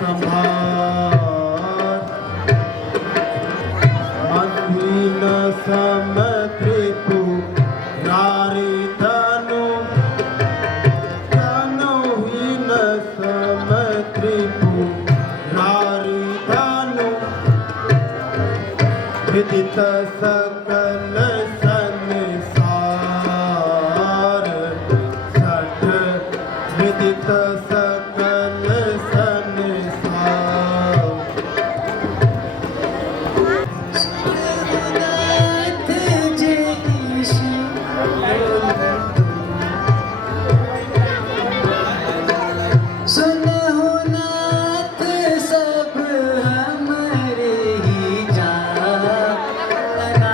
संभार अधीन समत्रिपु नारी धनु धनुहीन समत्रिपु नारी धनु विदित सकल संसार सठ विदित सकल संसार नाथ जयीशी सुनहु नाथ सब हमरे ही जाना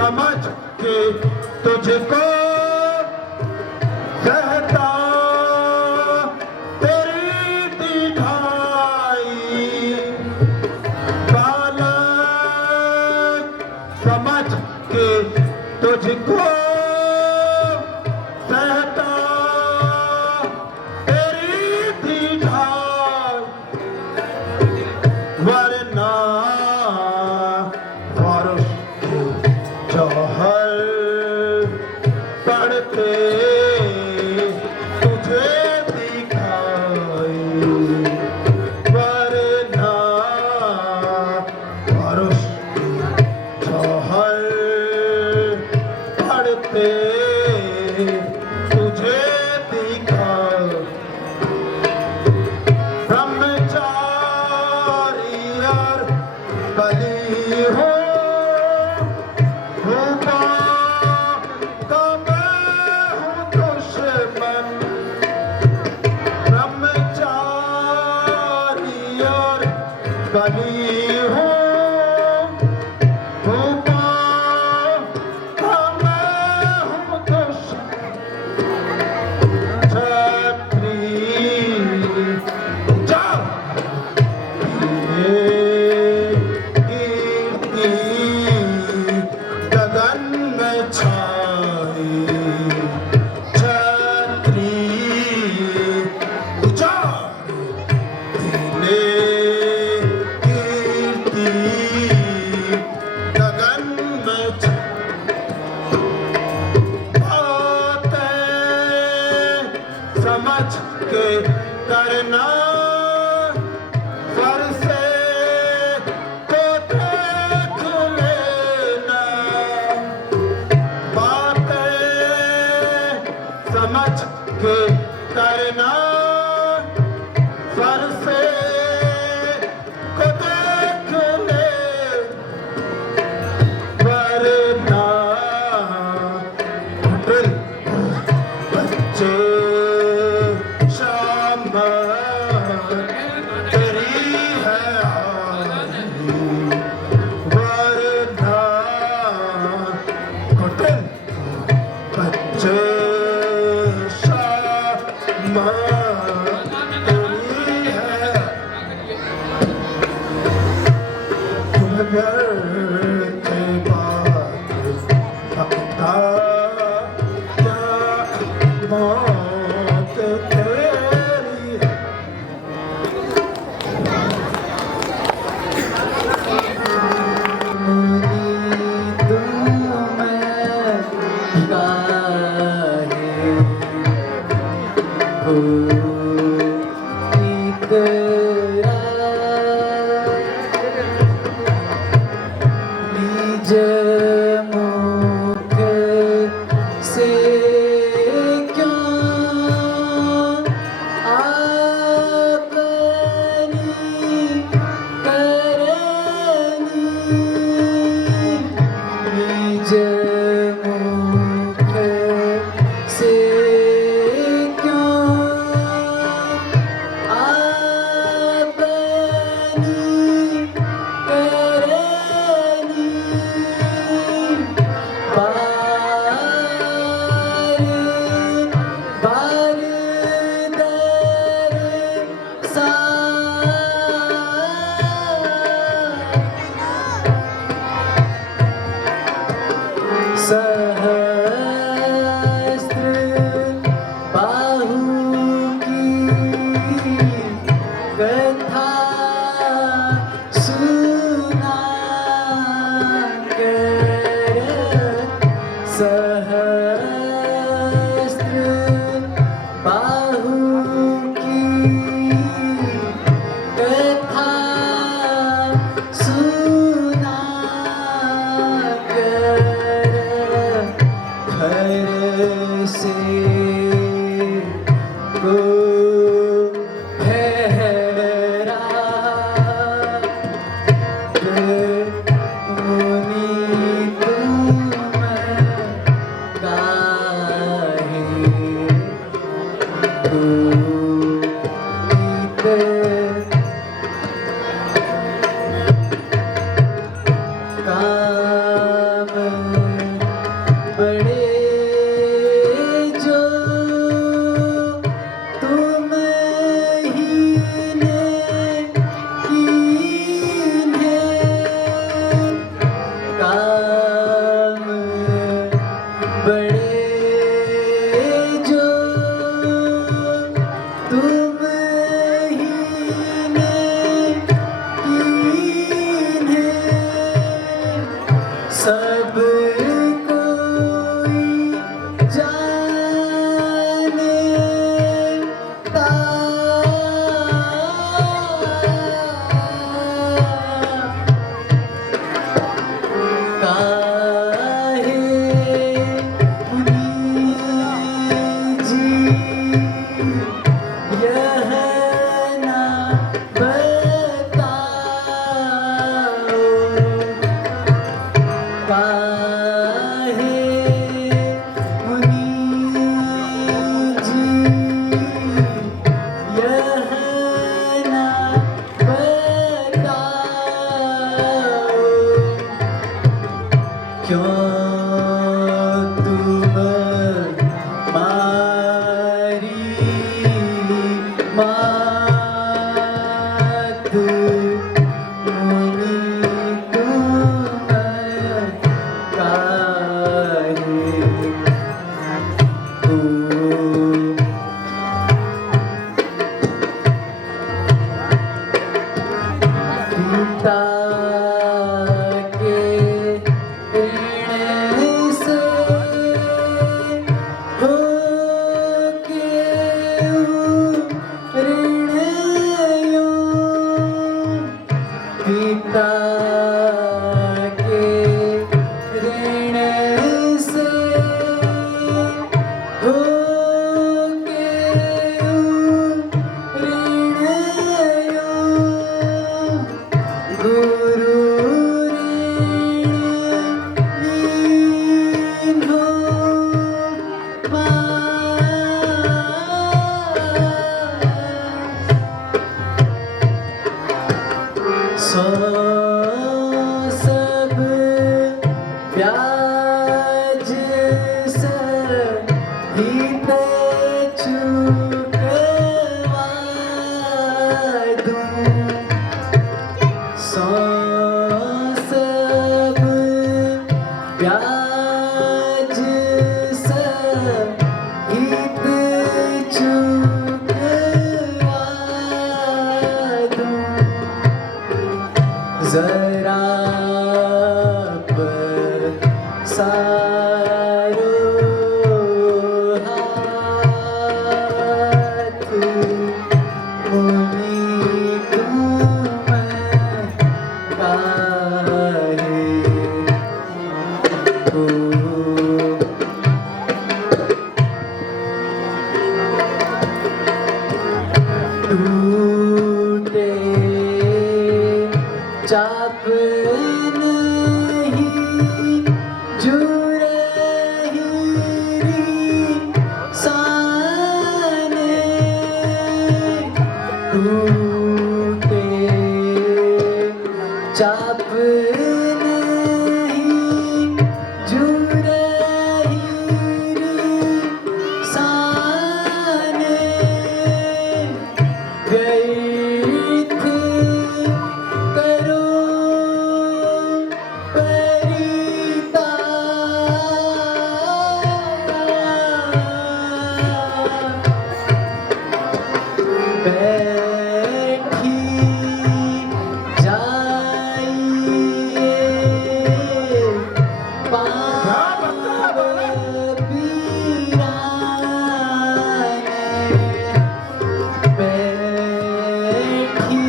समझ के तुझको कहता तेरी दिखाई बालक समझ के तुझको कहता तेरी दिखाई वरना फर्श जौहर पढ़ते तुझे दिखाई वरना फर्श जौहर पढ़ते तुझे दिखाई ब्रह्मचारी और बली हो भूपा का मैं हूँ दुश्मन ब्रह्मचारी और बली हो भूपा का मैं हूँ दुश्मन छत्री जाओ कीर्ति गगन में छाई छत्री उजाड़े कीर्ति गगन में बातें समझ के करना सर से तो देख लेना बातें समझ के करना सर से को देख ले वरना दिल बच्चे शाम तेरी है आही वरना होटल बच्चे शाम टूटे चाप नहीं जुरे हीरी साने टूटे चाप नहीं जुरे हीरी साने गई थी करो परिता बैठी जाइए पाव पीराने बैठी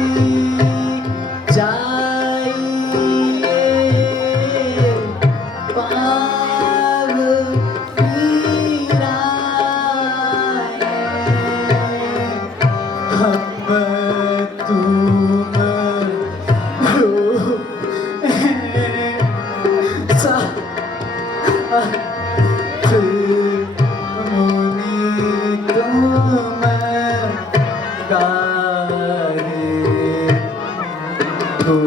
जाइए पाव पीराने हम तुम साथ मुनि तुम गाहे हो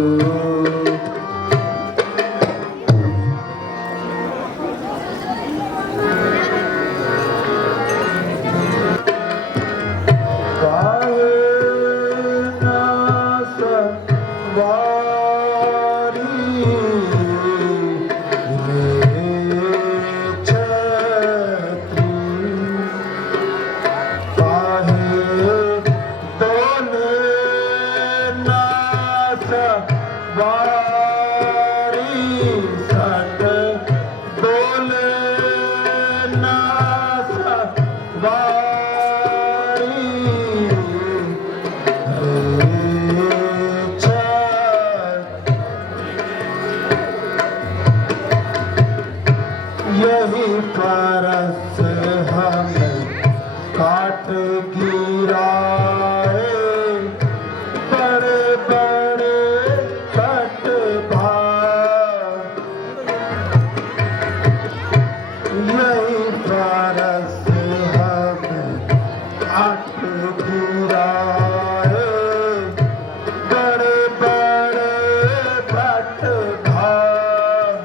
यही परस हम काट गिराए बड़े बड़े कट भार यही परस हम काट गिराए बड़े बड़े कट भार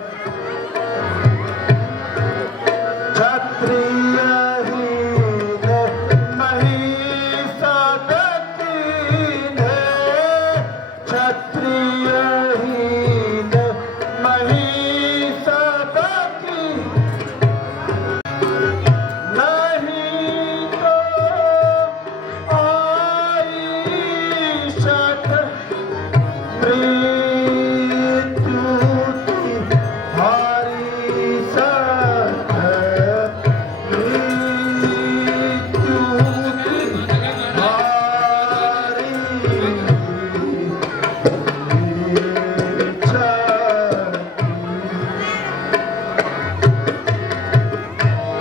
क्षत्रियहीन महिषादकीन क्षत्रियहीन महिषादकी नहीं तो आई शत मृत्यु हरि सत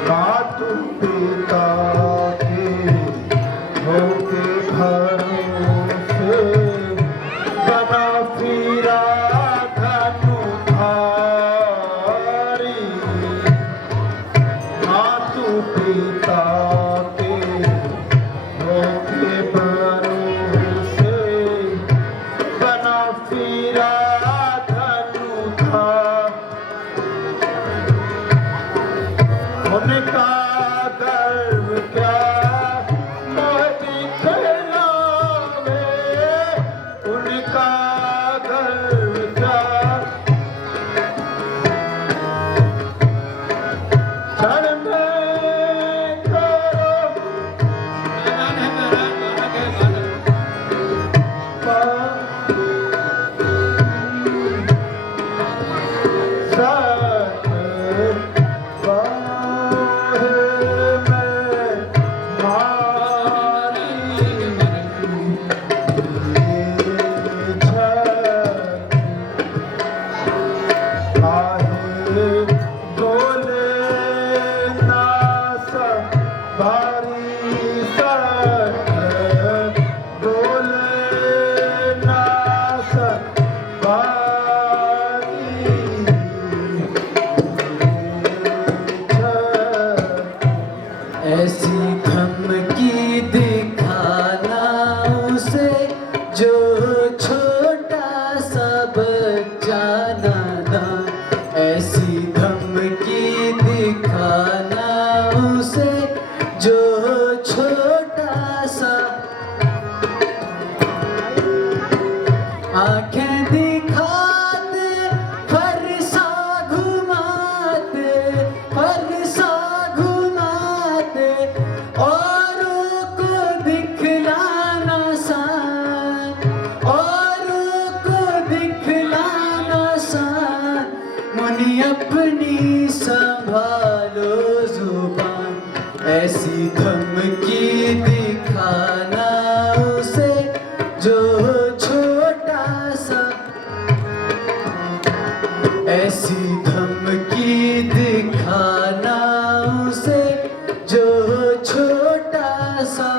मातु पिता के होके भरोसे बना फिरा धनुधारी मातु पिता के होके भरोसे बना फिरा धनुधारी उनका गर्व क्या मोदी खिलावे उनका गर्व क्या क्षण में करो सत दिखाना उसे जो छोटा सा, आंखें दिखाते फरसा घुमाते, फरसा घुमाते, औरों को दिखलाना सा, औरों को दिखलाना सा, मुनी अपनी संभालो जुबान, ऐसी धमकी दिखाना उसे जो छोटा सा, ऐसी धमकी दिखाना उसे जो छोटा सा,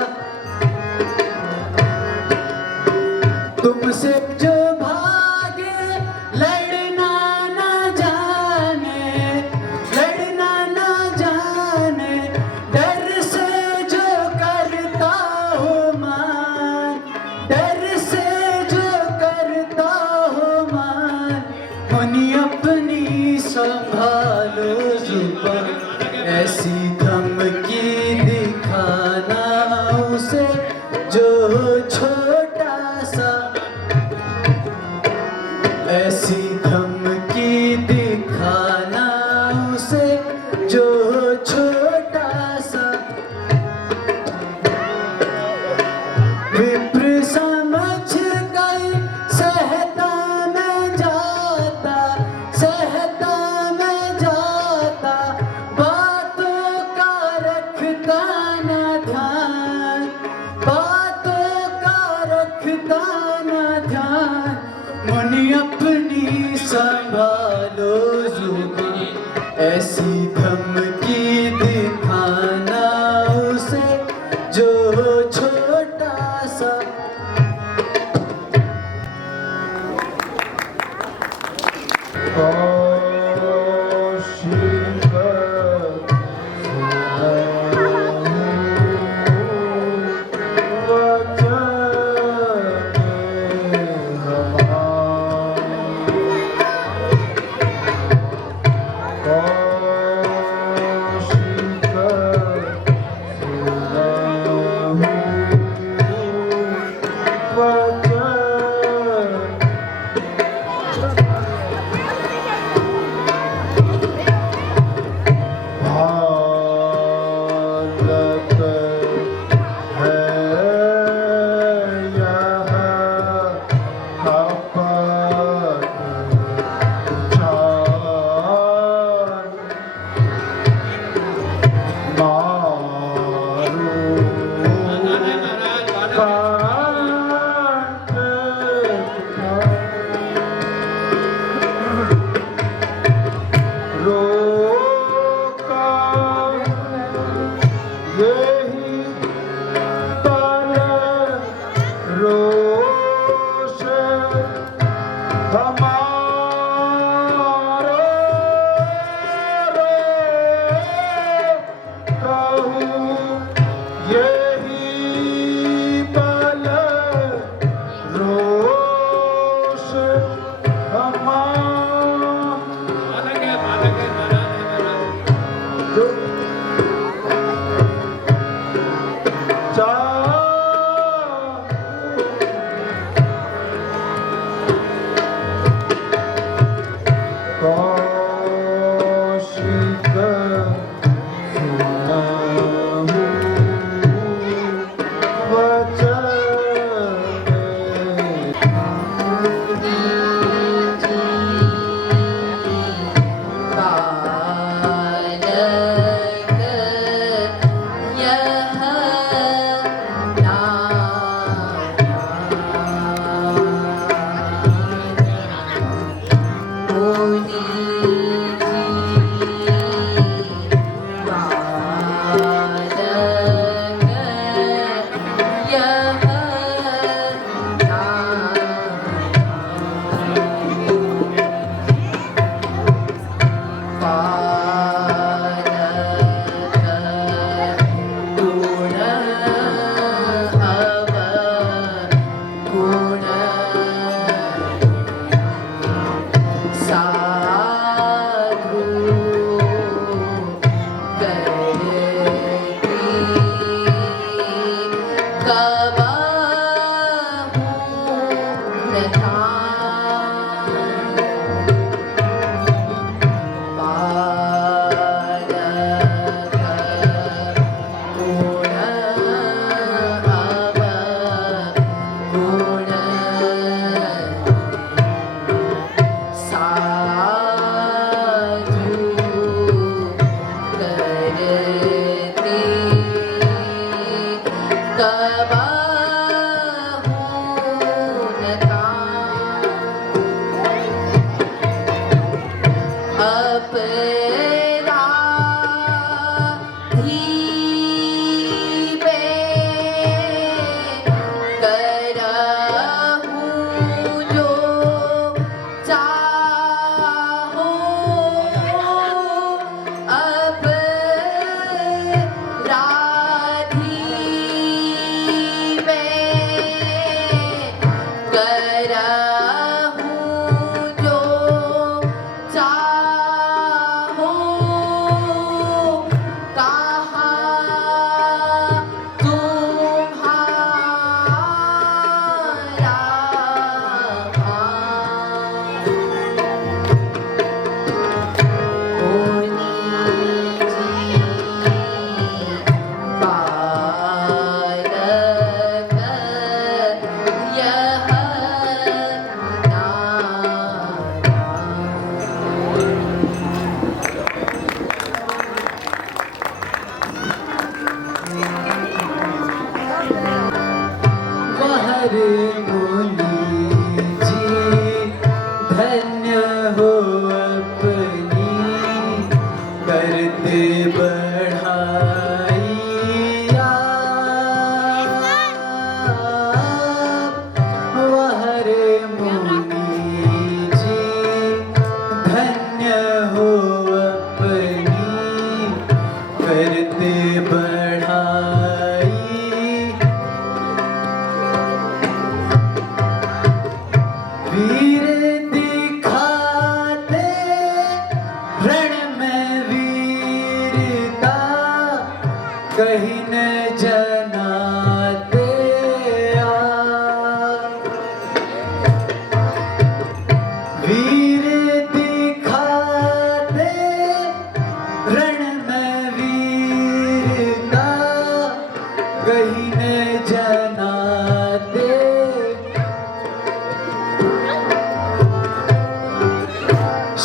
तुमसे जो भागे लड़ना न जाने, लड़ना न जाने, डर से जो करता हो मान, डर से जो करता हो मान, मुनी अपनी संभालो जुबान, ऐसी धमकी दिखाना उसे जो छोटा सा, ऐसी धमकी दिखाना उसे जो छोटा सा, विप्र समझ कर सहता मैं जाता, सहता मैं जाता, बातों का रखता न ध्यान, बातों का रखता न ध्यान, मुनि अपनी संभालो जुबान, ऐसी धमकी दिखाना उसे जो छोटा सा। काल बढ़ाइया वह रे मुनि जी धन्य हो अपनी करते बढ़ाई वीर दिखाते रण में वीरता कहीं न जनाते वीर दिखाते रण में वीरता कहीं न जनाते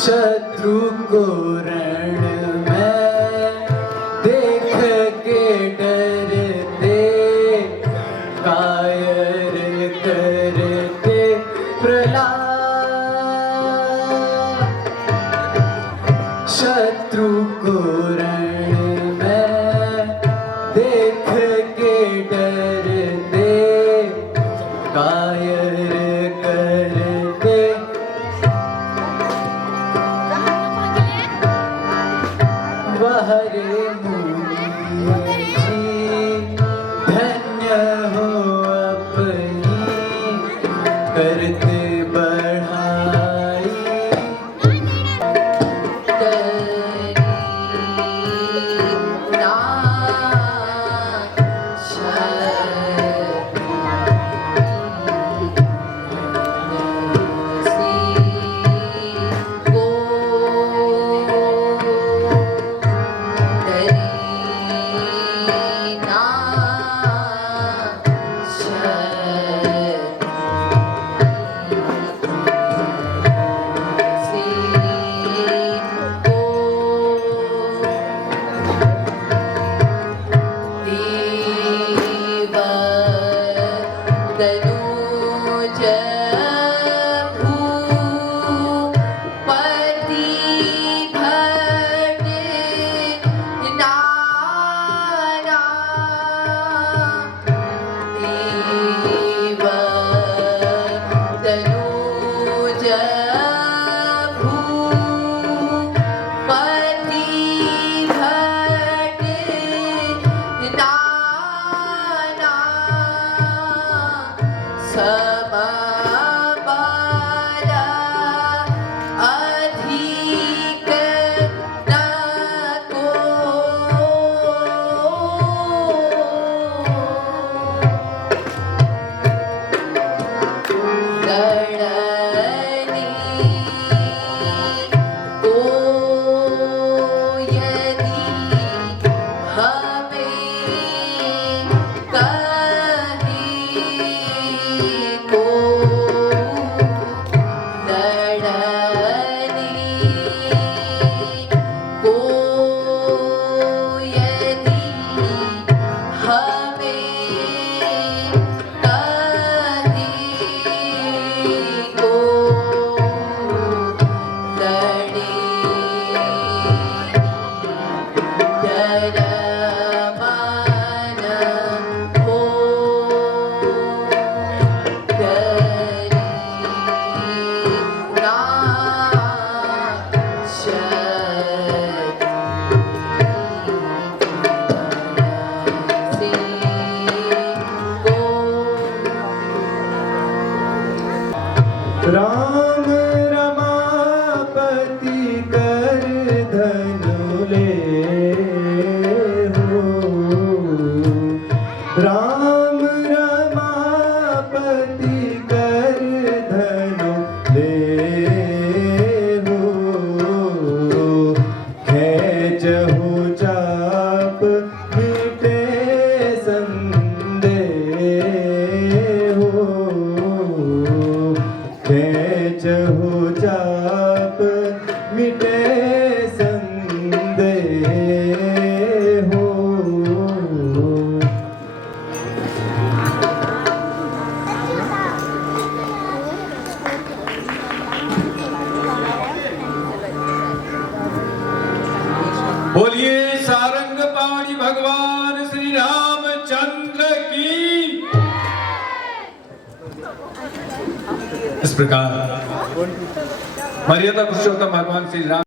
शत्रु को रण में देख के डरते कायर करते प्रहलाद शत्रु को रण में देख के डरते कायर करते वह रे मुनि जी धन्य हो अपनी करते बढ़ाई को इस प्रकार मर्यादा पुरुषोत्तम भगवान श्री राम